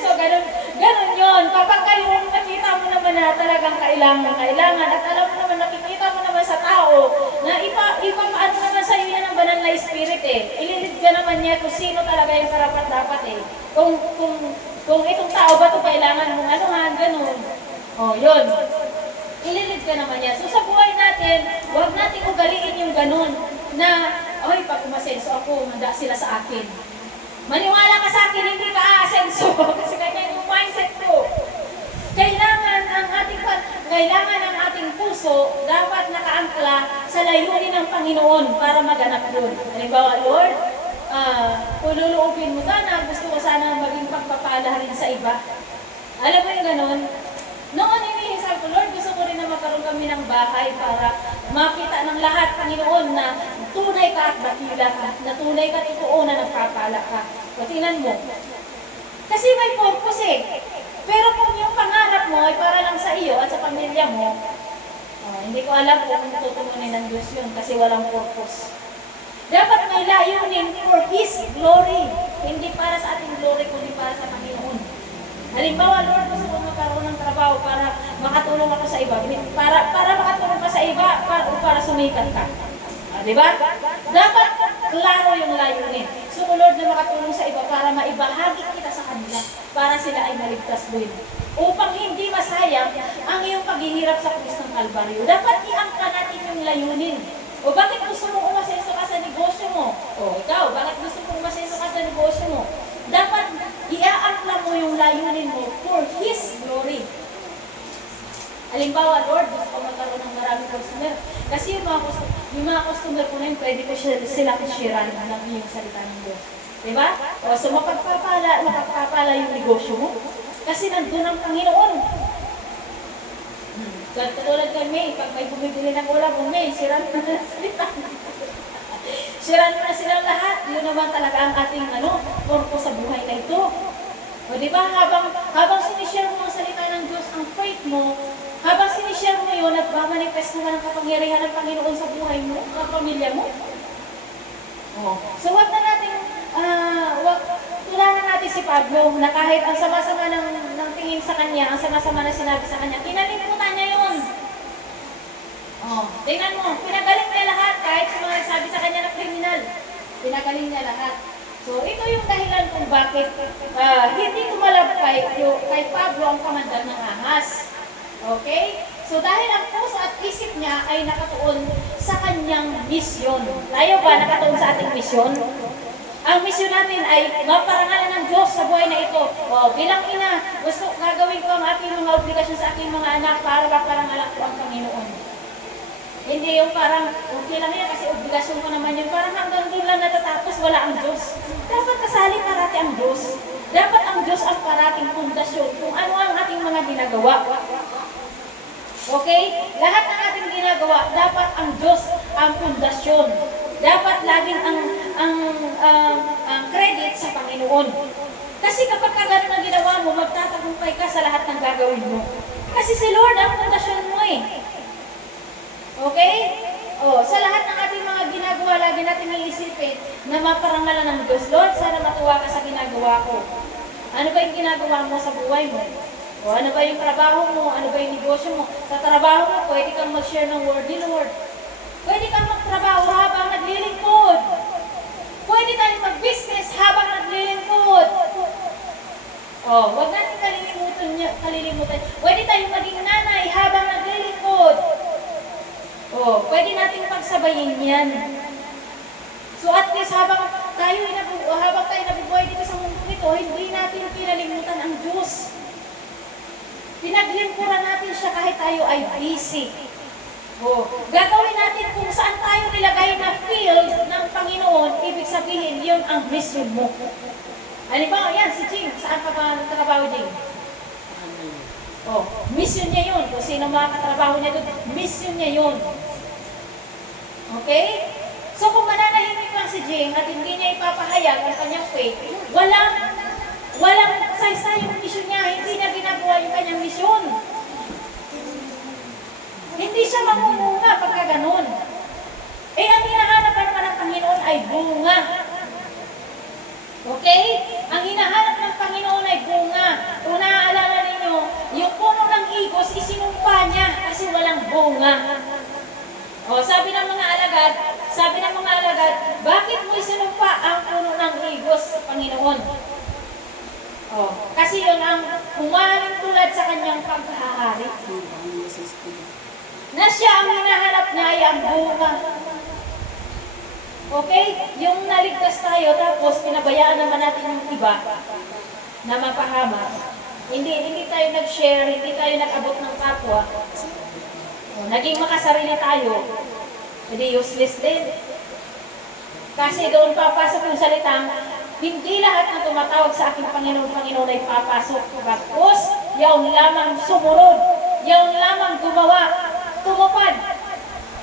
So, ganun yun. Kapag kayo nakita mo naman na talagang kailangan, at alam mo naman, nakikita mo naman sa tao, na ipapaano naman sa'yo yan ang banal na spirit eh. Ililid ka naman niya kung sino talaga yung karapat-dapat eh. Kung itong tao ba ito kailangan mong anuhan, ganun. O, yun. Ililid ka naman yan. So, sa buhay natin, huwag natin ugaliin yung ganun na, oy, pag umasenso ako, manda sila sa akin. Maniwala ka sa akin, hindi ka aasenso. Kasi kanya yung mindset ko. Kailangan ang ating puso dapat nakaangkla sa layunin ng Panginoon para maganap yun. Halimbawa, Lord, ululuupin mo sana, gusto ko sana maging pagpapala rin sa iba. Alam mo yung ganun? Noon inihisap ko, Lord, gusto ko rin na magkaroon kami ng bahay para makita ng lahat, Panginoon, na tunay ka at dakila ka, na tunay ka totoo na nagpapala ka. O tingnan mo. Kasi may purpose eh. Pero kung yung pangarap mo ay para lang sa iyo at sa pamilya mo, hindi ko alam kung tutununin ng Diyos yun kasi walang purpose. Dapat may layunin for His glory. Hindi para sa ating glory, kundi para sa Panginoon. Halimbawa, Lord, gusto ko magkaroon ng trabaho para makatulong ako sa iba. Para makatulong ka sa iba, para sumikat ka. Diba? Dapat klaro yung layunin. So, Lord, na makatulong sa iba para maibahagi kita sa kanila. Para sila sila ay maligtas din. Upang hindi masayang ang iyong paghihirap sa krus ng Kalbaryo. Dapat iangka natin yung layunin. O bakit gusto mo umasenso ka sa negosyo mo? O ikaw, bakit gusto mo umasenso ka sa negosyo mo? Dapat iaangka mo yung layunin mo for His glory. Halimbawa, Lord, gusto ko magkaroon ng maraming customer. Kasi yung mga customer ko na yun, pwede ko silang sharean ng iyong salita ng Diyos. Diba? O, so mapagpapala yung negosyo mo. Kasi nandun ang Panginoon. Katulad kami, pag may bumibili ng ulam, siran mo na salita. Siran mo na silang lahat. Yun naman talaga ang ating purpose sa buhay na ito. O diba, habang sinishare mo ang salita ng Diyos, ang faith mo, habang sinishare mo yun, nagmamanifest naman ang kapangyarihan ng Panginoon sa buhay mo, sa pamilya mo. Oh. So wag na natin, tulanan natin si Pablo na kahit ang sama-sama ng tingin sa kanya, ang sama-sama na sinabi sa kanya, kinalimutan niya yun. Oh. Tingnan mo, pinagaling niya lahat kahit sa mga sabi sa kanya na kriminal. Pinagaling niya lahat. So ito yung dahilan kung bakit hindi tumalabay kay Pablo ang kamandang ng ahas. Okay? So dahil ang puso at isip niya ay nakatuon sa kanyang misyon. Tayo ba nakatuon sa ating misyon? Ang misyon natin ay maparangalan ng Diyos sa buhay na ito. O, bilang ina, gusto gagawin ko ang aking mga obligasyon sa aking mga anak para maparangalan ko ang Panginoon. Hindi yung parang, okay lang yan kasi obligasyon ko naman yun. Parang hanggang doon lang natatapos, wala ang Diyos. Dapat kasali parati ang Diyos. Dapat ang Diyos ang parating pundasyon kung ano ang ating mga ginagawa. Okay? Lahat ng ating ginagawa, dapat ang Diyos ang pundasyon. Dapat laging ang credit sa Panginoon. Kasi kapag ganun ang ginawa mo, magtatagumpay ka sa lahat ng gagawin mo. Kasi si Lord ang pundasyon mo eh. Okay? O, sa lahat ng ating mga ginagawa, lagi natin iisipin na maparangalan ng Diyos. Lord, sana matuwa ka sa ginagawa ko. Ano ba yung ginagawa mo sa buhay mo? O ano ba yung trabaho mo? Ano ba yung negosyo mo? Sa trabaho mo, pwede kang mag-share ng word ni Lord. Pwede kang magtrabaho habang naglilingkod. Pwede tayong mag-business habang naglilingkod. O, huwag natin kalilimutan. Pwede tayong maging nanay habang naglilingkod. O, pwede nating pagsabayin yan. So at least habang tayo nabubuhay dito sa mundo nito, hindi natin pinalimutan ang Diyos. Pinaglingkuran natin siya kahit tayo ay busy. O, gagawin natin kung saan tayo nilagay na field ng Panginoon, ibig sabihin, yun ang mission mo. Halimbawa, yan, si Jing, saan ka ba nagtrabaho, Jing? O, mission niya yun. Kung sino mga katrabaho niya doon, mission niya yun. Okay? So kung mananahimik lang si Jing at hindi niya ipapahayag ang kanyang faith, walang saysay yung mission niya, hindi niya ginagawa yung kanyang mission. Hindi siya mamumunga pagka ganun. Eh, ang hinahanap naman ng Panginoon ay bunga. Okay? Ang hinahanap ng Panginoon ay bunga. Kung naaalala ninyo, yung puno ng igos, isinumpa niya kasi walang bunga. O, sabi ng mga alagad, bakit mo isinumpa ang puno ng igos sa Panginoon? O, kasi yun ang humaling tulad sa kanyang pagkahari. Na siya ang hinahanap niya ay ang bunga. Okay? Yung naligtas tayo, tapos pinabayaan naman natin yung iba na mapahamak. Hindi tayo nag-share, hindi tayo nag-abot ng kapwa. O, naging makasarili tayo. Hindi useless din. Kasi doon papasok yung salitang, hindi lahat na tumatawag sa aking Panginoon ay papasok. Bagkus, yaon lamang sumunod, yaon lamang tumupad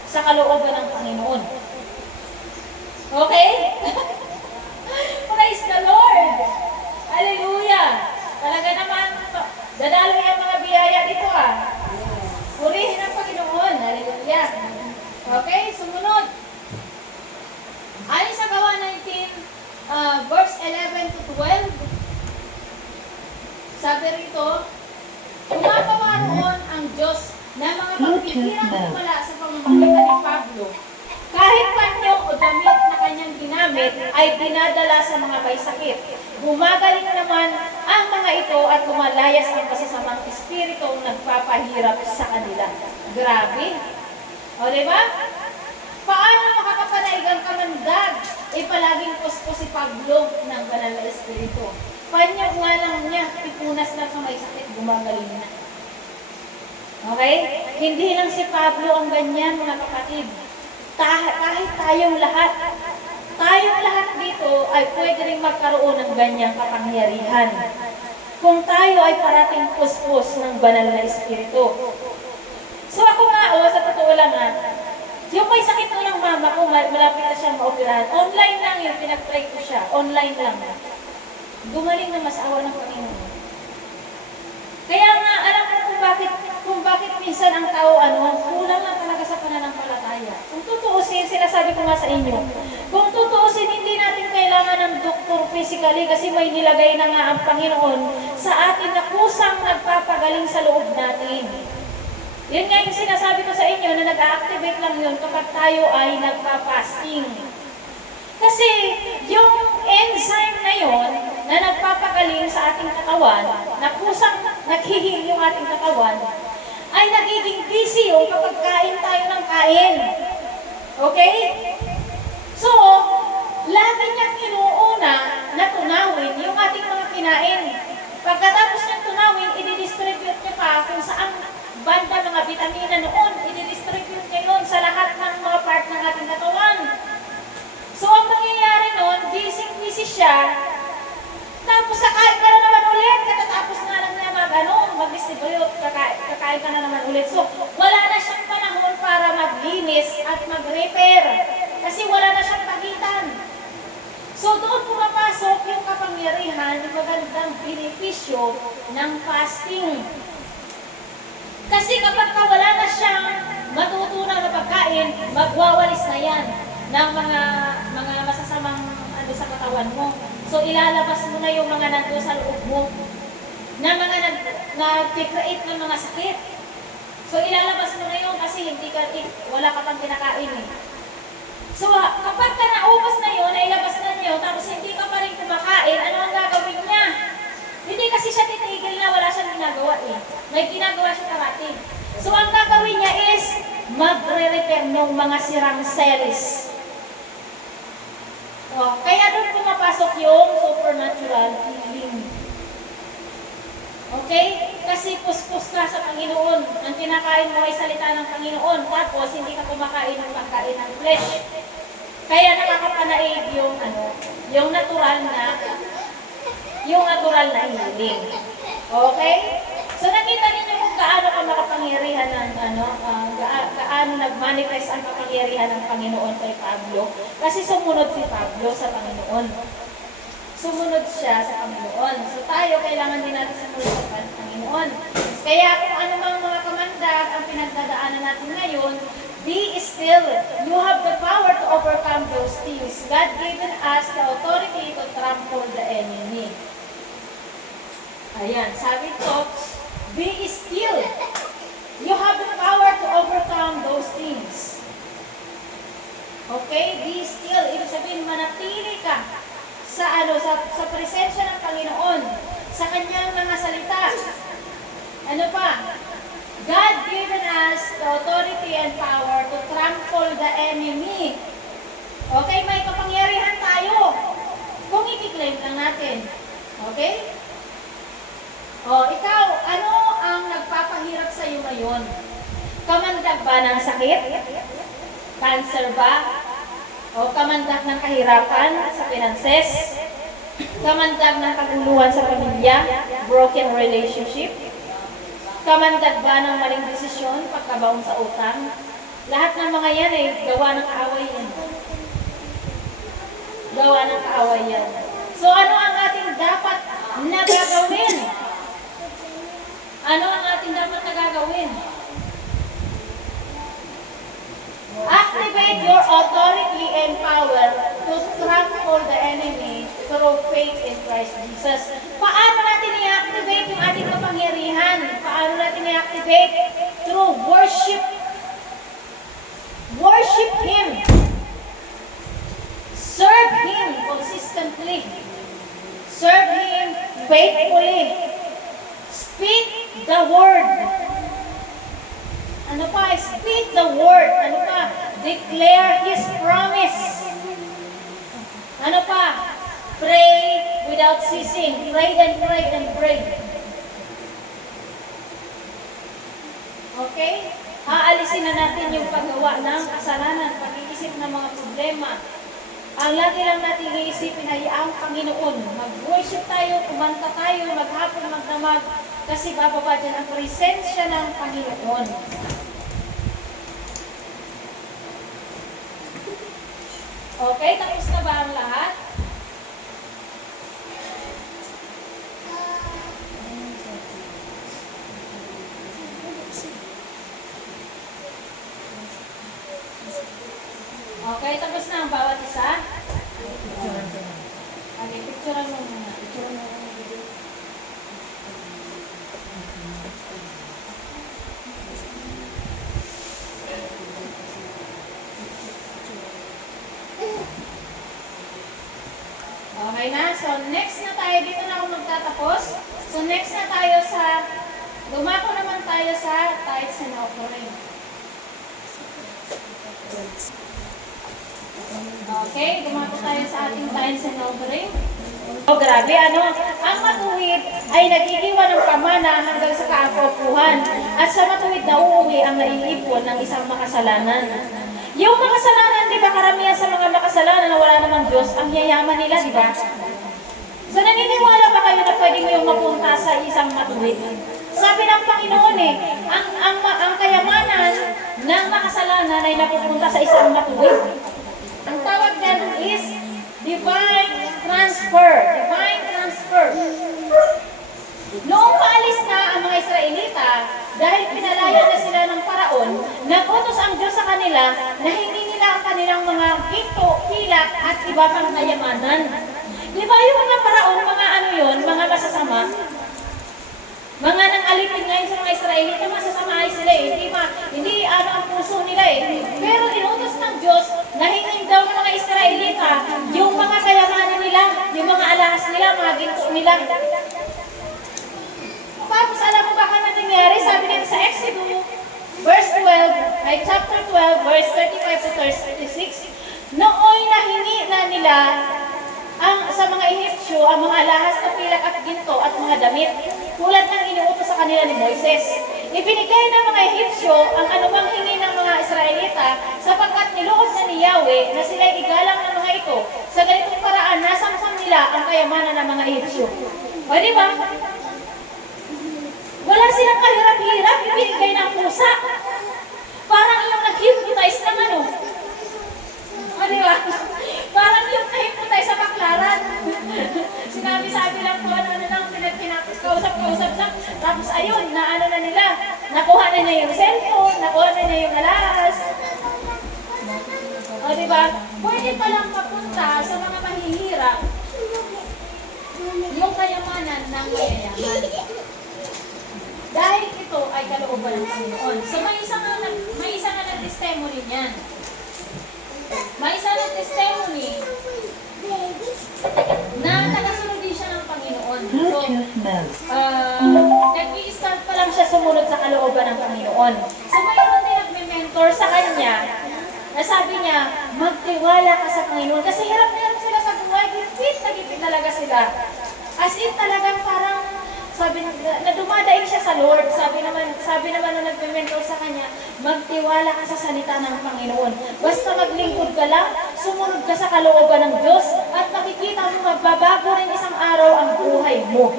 sa kalooban ng Panginoon. Okay? Praise the Lord! Hallelujah! Talaga naman, dadalo yung mga biyaya dito Purihin ang Panginoon. Hallelujah! Okay, sumunod. Ayon sa Gawa 19, verse 11 to 12, sabi rito, gumagawa roon ang Diyos na mga pagpipirang kumala sa pamamagitan ni Pablo, kahit panyo o damit na kanyang ginamit ay dinadala sa mga may sakit. Gumagaling naman ang mga ito at lumalayas ang masasamang espiritong nagpapahirap sa kanila. Grabe. O, diba? Paano makakapanaig ang kamandag? Palaging puspos si Pablo ng banal na espiritu. Panyag nga lang niya, tipunas na sa may sakit, gumagaling na. Okay? Hindi lang si Pablo ang ganyan, mga kapatid. Kahit tayong lahat dito ay pwede rin magkaroon ng ganyang kapangyarihan. Kung tayo ay parating puspos ng banal na espiritu. So ako nga, sa totoo lang yung may sakit ko ng mama ko, malapit na siyang maoperahan. Online lang yun, pinag-try ko siya. Online lang. Gumaling na mas-awa ng Panginoon. Kaya nga, alam mo kung bakit minsan ang tao, kulang lang talaga sa pananampalataya. Kung tutuusin, sinasabi ko nga sa inyo, kung tutuusin, hindi natin kailangan ng doktor physically kasi may nilagay na nga ang Panginoon sa atin na kusang nagpapagaling sa loob natin. Yun nga yung sinasabi ko sa inyo na nag-a-activate lang yun kapag tayo ay nagpa-fasting. Kasi yung enzyme na yun na nagpapagaling sa ating katawan, na kusang naghihil yung ating katawan, ay nagiging busy yun kapag kain tayo ng kain. Okay? So, lagi niyang inuuna na tunawin yung ating mga kinain. Pagkatapos niyang tunawin, i-distribute niya pa kung saan banda mga vitamina noon, i-distribute niya yun sa lahat ng mga part ng ating katawan. So, ang mangyayari noon, busy siya, tapos kakain ka na naman ulit, katatapos nga lang na mag-distribute, kakain ka na naman ulit. So, wala na siyang panahon para maglinis at mag-repair, kasi wala na siyang pagitan. So, doon pumapasok yung kapangyarihan, yung magandang benepisyo ng fasting. Kasi kapag wala na siyang matutunan na pagkain, magwawalis na yan ng mga masasamang sa katawan mo. So ilalabas mo na yung mga nandun sa loob mo na mga nag-create ng mga sakit. So ilalabas mo na yun kasi wala ka pang kinakain eh. So kapag naubos na yun, nailabas na niyo, tapos hindi ka pa rin kumakain, ano ang gagawin niya? Hindi kasi siya titigil na wala siyang ginagawa eh. May ginagawa siya parati. So ang gagawin niya is magre-repair ng mga sirang cells. Kaya doon pumapasok yung supernatural healing. Okay? Kasi puspos ka sa Panginoon. Ang kinakain mo ay salita ng Panginoon. Tapos hindi ka kumakain ng pagkain ng flesh. Kaya nakakapanaig yung natural na healing. Okay? So nakita niyo kung gaano ka makapangyarihan ng gaano nag-manifest ang kapangyarihan ng Panginoon kay Pablo. Kasi sumunod si Pablo sa Panginoon. Sumunod siya sa Panginoon. So tayo, kailangan din natin sumunod sa Panginoon. Kaya kung anumang mga kamandag ang pinagdadaanan natin ngayon, be still. You have the power to overcome those things. God given us the authority to trample the enemy. Ayan, sabi ko, be still. You have the power to overcome those things. Okay? Be still. Ibig sabihin, manatili ka sa presensya ng Panginoon, sa kanyang mga salita. Ano pa? God given us the authority and power to trample the enemy. Okay? May kapangyarihan tayo. Kung i-claim lang natin. Okay? Ikaw, ano ang nagpapahirap sa iyo ngayon? Kamandag ba ng sakit? Cancer ba? O kamandag ng kahirapan sa finances? Kamandag ng kaguluhan sa pamilya? Broken relationship? Kamandag ba ng maling desisyon? Pagkabaon sa utang? Lahat ng mga yan ay gawa ng kaaway yan. Gawa ng kaaway yan. So ano ang ating dapat na gagawin? Ano ang ating dapat na gagawin? Activate your authority and power to trample the enemy through faith in Christ Jesus. Paano natin i-activate yung ating kapangyarihan? Paano natin i-activate? Through worship. Worship Him. constantly. Serve Him faithfully. Speak the word. Ano pa? Speak the word. Ano pa? Declare His promise. Ano pa? Pray without ceasing. Pray and pray and pray. Okay? Aalisin na natin yung paggawa ng kasalanan, pag-iisip ng mga problema. Ang lagi lang natin iisipin ay ang Panginoon. Mag-worship tayo, kumanta tayo, maghapon, magdamag, kasi bababa dyan ang presensya ng Panginoon. Okay, tapos na ba ang lahat? Okay, tapos na ang bawat isa? Okay, picturean mo muna. Picturean mo muna video. Okay na? So, next na tayo. Dito na ako magtatapos. So, next na tayo sa, dumako naman tayo sa tithes and offering. Okay, dumako tayo sa ating tithes and offering. Oh, grabe, ano? Ang matuwid ay nagigiwan ng pamana hanggang sa kaapu-apuhan. At sa matuwid na uuwi ang naiipon ng isang makasalanan. Yung makasalanan, di ba, karamihan sa mga makasalanan na wala namang Diyos, ang yayaman nila, di ba? So, naniniwala ba kayo na pwede mo yung mapunta sa isang matuwid? Sabi ng Panginoon ang kayamanan ng makasalanan ay napupunta sa isang matuwid. Ang tawag dyan is divine transfer. Divine transfer. Noong paalis na ang mga Israelita, dahil pinalaya na sila ng Paraon, nag-utos ang Diyos sa kanila na hindi nila ang kanilang mga ginto, pilak at iba pang kayamanan. Di ba yung mga Paraon, mga ano yun, mga masasama? Mga nang alipin ngayon sa mga Israelita, masasama ay sila eh. Hindi ano ang puso nila eh. Pero inutos ng Diyos na hingin daw ng mga Israelita yung mga kayamanan nila, yung mga alahas nila, mga ginto nila. Tapos alam mo ba kung ano nangyari? Sabi nito sa Exodus, verse 12, ay chapter 12, verse 35 to 36, nooy nahingi na nila sa mga Ehipsyo ang mga alahas na pilak at ginto at mga damit, tulad ng iniutos sa kanila ni Moises. Ibinigay ng mga Ehipsyo ang anumang hingi ng mga Israelita sapagkat niluhod na ni Yahweh na sila'y igalang ng mga ito. Sa ganitong paraan, nasamsam nila ang kayamanan ng mga Ehipsyo. O di ba? Wala silang kahirap-hirap, ibinigay ng pusa. Parang yung nag-hypnotize ng ano. O di ba? Parang yung na-hypnotize sa baklaran. Sabi lang po, ano lang, kausap-kausap lang. Tapos ayun, na ano na nila. Nakuha na niya yung cellphone, nakuha na niya yung alas. O di ba? Pwede palang mapunta sa mga mahihirap yung kayamanan ng mayayaman. Dahil ito ay kalooban ng Panginoon. So may isa nga nag-testimony niyan. May isa nag-testimony na tagasunod din siya ng Panginoon. So, nag-i-start pa lang siya sumunod sa kalooban ng Panginoon. So mayroon din nag-mentor sa kanya na sabi niya, magtiwala ka sa Panginoon. Kasi hirap na hirap sila sa buhay. Gipit na gipit talaga sila. As in talagang parang sabi na dumadaing siya sa Lord. Sabi naman nung nagme-mentor sa kanya, magtiwala ka sa salita ng Panginoon. Basta maglingkod ka lang, sumunod ka sa kalooban ng Diyos, at makikita mo magbabago rin isang araw ang buhay mo.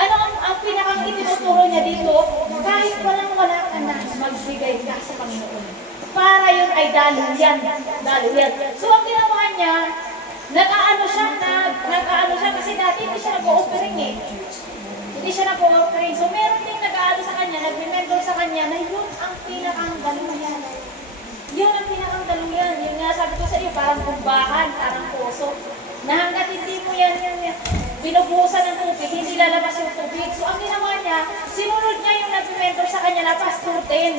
Ano ang pinakang itinuturo niya dito? Kahit wala ka na, magbigay ka sa Panginoon. Para yun ay daluyan. So ang ginawa niya, nag-aano siya kasi dati hindi siya nag-o-offering eh. Hindi siya nag-o-offering. So meron din nag-aano sa kanya, nag-mentor sa kanya na yun ang pinakang daluyan. Yun ang pinakang daluyan. Yun nga sabi ko sa iyo, parang kumbahan, parang puso. Na hanggat hindi mo yan binubuhusan ng tubig, hindi lalabas yung tubig. So ang ginawa niya, sinunod niya yung nag-mentor sa kanya na Pastor 10.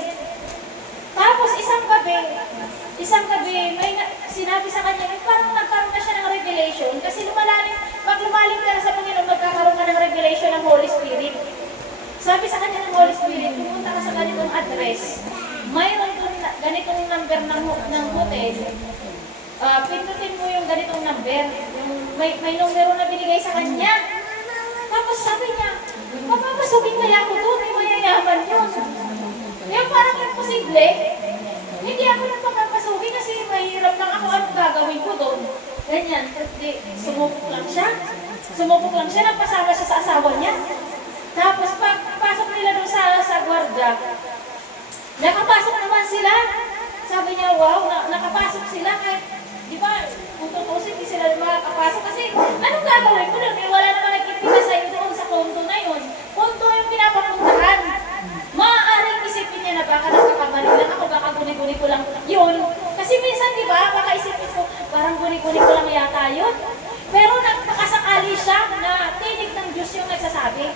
Tapos isang gabi, may sinabi sa kanya, parang nagkaroon na siya ng revelation kasi pag lumalim ka na sa Panginoon, magkakaroon ka ng revelation ng Holy Spirit. Sabi sa kanya ng Holy Spirit, pumunta ka sa ganitong address, mayroon doon ganitong number ng hotel, pindutin mo yung ganitong number, may numero na binigay sa kanya. Tapos sabi niya, papapasukin kaya ako doon, may mayayaman yun. Yung parang imposible, hindi ako nang papapasukin kasi mahirap lang ako, anong gagawin ko doon. Ganyan, sumupok lang siya, nagpasama siya sa asawa niya. Tapos pagpasok nila doon sa gwardiya, nakapasok naman sila. Sabi niya, wow, nakapasok sila kahit, di ba, kung tutusin, hindi sila makakapasok. Kasi, anong gagawin ko doon? Wala naman nagkipita sa'yo doon sa konto na yun. Konto yung pinapapuntahan. Maaaring isipin niya na baka nagkakamali lang ako, baka guni-guni ko lang yun. Kasi minsan, di ba, baka isipin ko, parang guni-guni ko lang yata yun. Pero nagpakasakali siya na tinig ng Diyos yung nagsasabi.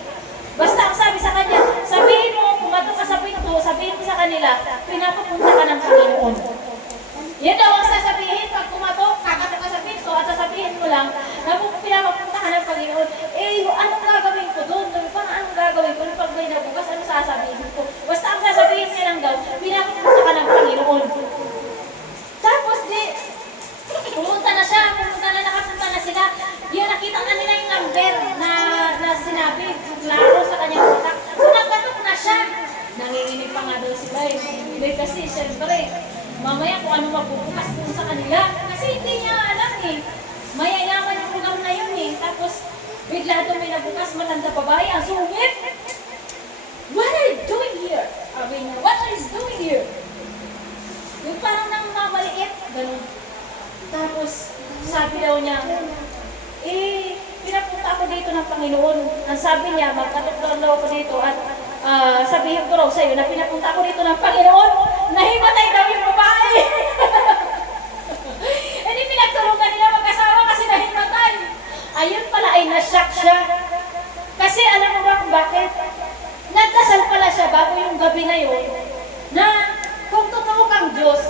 Basta ang sabi sa kanya, sabihin mo, pumatok ka sa pinto, sabihin mo sa kanila, pinapapunta ka ng Panginoon. Yan daw ang sasabihin, pag pumatok, kakatok ka sa pinto, at sasabihin mo lang, na pinapapunta ka ng Panginoon. Eh, anong gagawin ko doon? Parang anong gagawin ko? Pag may nabukas, ano sasabihin ko? Basta ang sasabihin niya lang daw, pinapapunta ka ng Panginoon. Tapos pumunta na nakapunta na sila. Yung nakita na nila yung number na sinabi, klaro sa kanyang utak. So nagkatok na siya. Nanginginig pa nga daw sila eh. Hindi kasi, syempre, mamaya kung ano mabubukas dun sa kanila. Kasi hindi niya alam eh. Mayayaman yung lugar na yun eh. Tapos, bigla doon may nabukas, matanda babae, ang sungit. What are you doing here? Sabi niya, what are you doing here? Yung parang nang mamaliit, ganun. Tapos, sabi daw niya, pinapunta ako dito ng Panginoon. Ang sabi niya, magkatok daw ako dito at sabihin ko raw sa'yo na pinapunta ako dito ng Panginoon, nahimatay daw yung babae. Hindi pinagtulungan nila mag-asawa kasi nahimatay. Ayun pala ay na-shock siya. Kasi alam mo ba kung bakit? Nagdasal pala siya bago yung gabi na yun na kung totoo kang Diyos,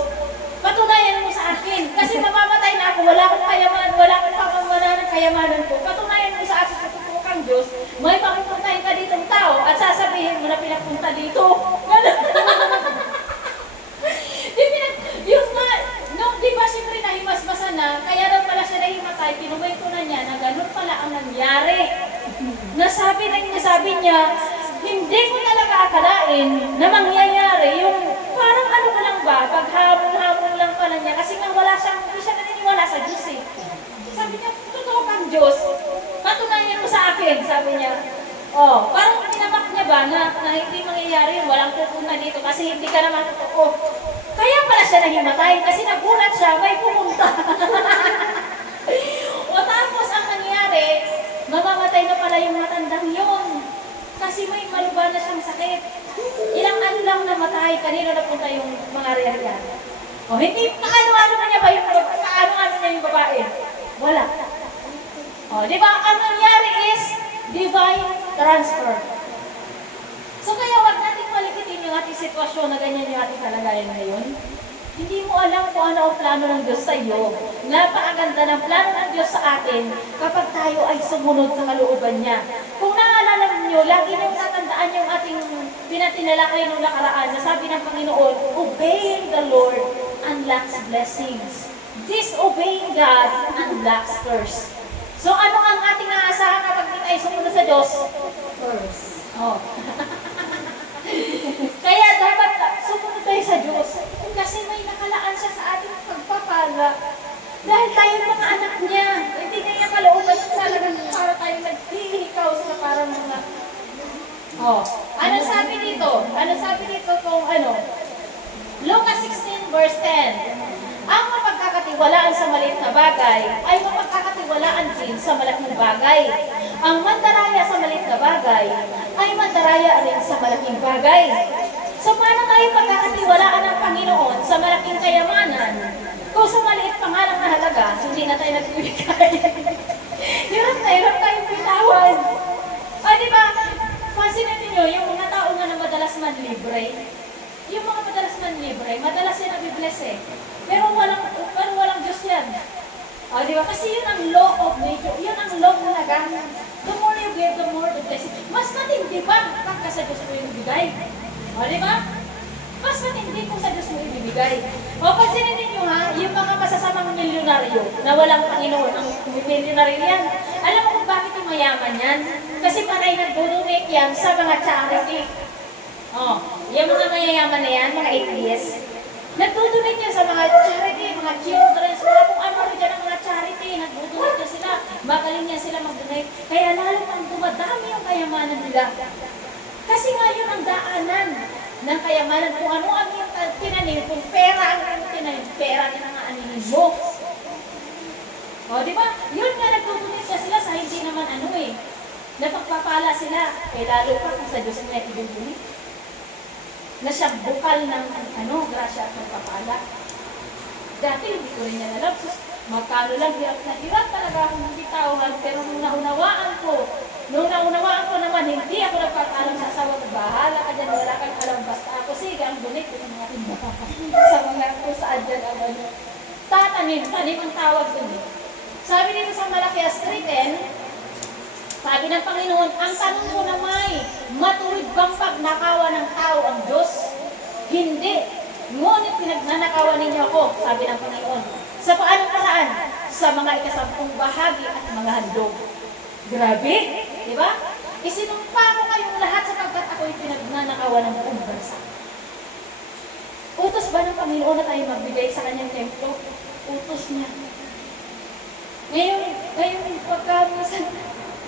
patunayan mo sa akin. Kasi mamamatay na ako, wala akong kayamanan, wala akong pangamanan ng kayamanan ko. Patunayan mo sa akin sa totoo kang Diyos, may papupuntahin ka ditong tao at sasabihin mo na pinapunta dito. Di ba siyempre nahimasmasan na, kaya daw pala siya nahimatay, kinuwento na niya na ganun pala ang nangyari. Nasabi niya, hindi ko talaga akalain na mangyayari yung parang ano ka lang ba, paghamon-hamon lang pala niya kasi nga hindi siya naniniwala sa Diyos eh. Sabi niya, totoo kang Diyos, patunayan mo sa akin, sabi niya. Parang tinamak niya ba na hindi mangyayari yun, walang pupunta dito kasi hindi ka naman totoo. Kaya pala siya nahimatay kasi nagulat siya, may pumunta. Tapos ang nangyari, mamamatay na pala yung matandang yun. Kasi may maluba na siyang sakit. Ilang ano lang namatay, kanino napunta yung mga real-real. Hindi, kaano-ano na niya ba yung babae? Wala. Di ba, ang nangyari is divine transfer. So kaya wag nating malikitin yung ating sitwasyon na ganyan yung ating kalagayan ngayon. Hindi mo alam kung ano ang plano ng Diyos sa iyo. Napakaganda ng plano ng Diyos sa atin kapag tayo ay sumunod sa kalooban niya. Kung naalala niyo, lagi niyong tatandaan yung ating pinatinalakay nung nakaraan na sabi ng Panginoon, obeying the Lord unlocks blessings. Disobeying God unlocks curse. So ano ang ating naasahan kapag di tayo sumunod sa Diyos? Curse. Kaya dapat sumunod tayo sa Diyos. Kasi may nakalaan siya sa ating pagpapala. Dahil tayo mga anak niya. Hindi niya kalooban yung talagang para tayo naghihikaw sa parang mga... Ano sabi dito? Ano sabi dito kung ano? Lucas 16 verse 10. Ang mapagkakatiwalaan sa maliit na bagay ay mapagkakatiwalaan din sa malaking bagay. Ang mandaraya sa maliit na bagay ay mandaraya rin sa malaking bagay. So paano tayo pagkakatiwalaan ng Panginoon sa malaking kayamanan kung sa maliit pa nga lang na halaga, hindi na tayo nagbibigay? Hirap tayong bitawan. Diba, pansinin ninyo, yung mga tao nga na madalas manlibre, yung mga madalas manlibre, madalas yan nabibless eh. Pero walang Diyos yan. O, di ba? Kasi yun ang law of nature. Yun ang law talaga. The more you give, the more the blessing. Mas matindi pa pagka sa Diyos mo yung ibigay. O, di ba? Mas matindi kung sa Diyos mo ibibigay. O, pansinin ninyo ha, yung mga masasamang milyonaryo na walang Panginoon, ang milyonaryo yan. Alam mo kung bakit yung mayaman yan? Kasi panay nag-donate yan sa mga charity. O, yung mga mayayaman na yan, mga atheists, nagdudunate yan sa mga charity, mga children, mga kung ano dyan ang mga charity, nagdudunate yan sila. Magaling yan sila mag-donate. Kaya lalo pang dumadami yung kayamanan nila. Kasi ngayon ang daanan ng kayamanan, kung ano-ano yung tinanim, kung pera ang tinanim, pera din ang aaninin mo. O, di ba? Yun nga, nagdudunate na sila sa hindi naman ano eh. Napagpapala sila. Eh, lalo pa kung sa Diyos nila ibinunit. Na siyang bukal ng grasya at magpapala. Dati, hindi ko rin yan alam. Magkano lang, hirap na hirap talaga akong nagtitauhan. Pero nung naunawaan ko naman, hindi ako nagpatalang sa asawa ko. Bahala ka dyan, wala kang alam. Basta ako, sige, ang bulit ko ng mga tindahan. Sa mga kung saan dyan ang tanim ang tawag dun eh. Sabi dito sa Malakias 3:10, sabi ng Panginoon, ang tanong mo na may, matuwid bang pagnakawan ng tao ang Diyos? Hindi. Ngunit pinagnanakawan ninyo ako, sabi ng Panginoon. Sa paanong paraan? Sa mga ikasampung bahagi at mga handog. Grabe, di ba? Isinumpa ko kayong lahat sapagkat ako'y pinagnanakawan ng buong bansa. Utos ba ng Panginoon na tayo magbigay sa kanyang templo? Utos niya. Ngayon, pagka minsan,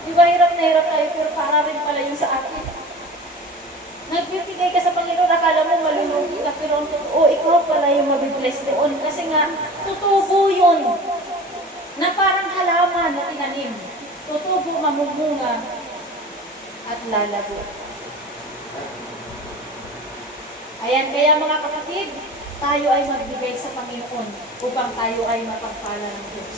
di ba hirap na hirap tayo, pero para rin pala yung sa akin. Nagbibigay ka sa Panginoon, akala mo malulugi ka, pero ikaw pala yung mabibless doon. Kasi nga, tutubo yun. Na parang halaman na tinanim. Tutubo, mamumunga, at lalago. Ayan, kaya mga kapatid, tayo ay magbigay sa Panginoon upang tayo ay mapagpala ng Diyos.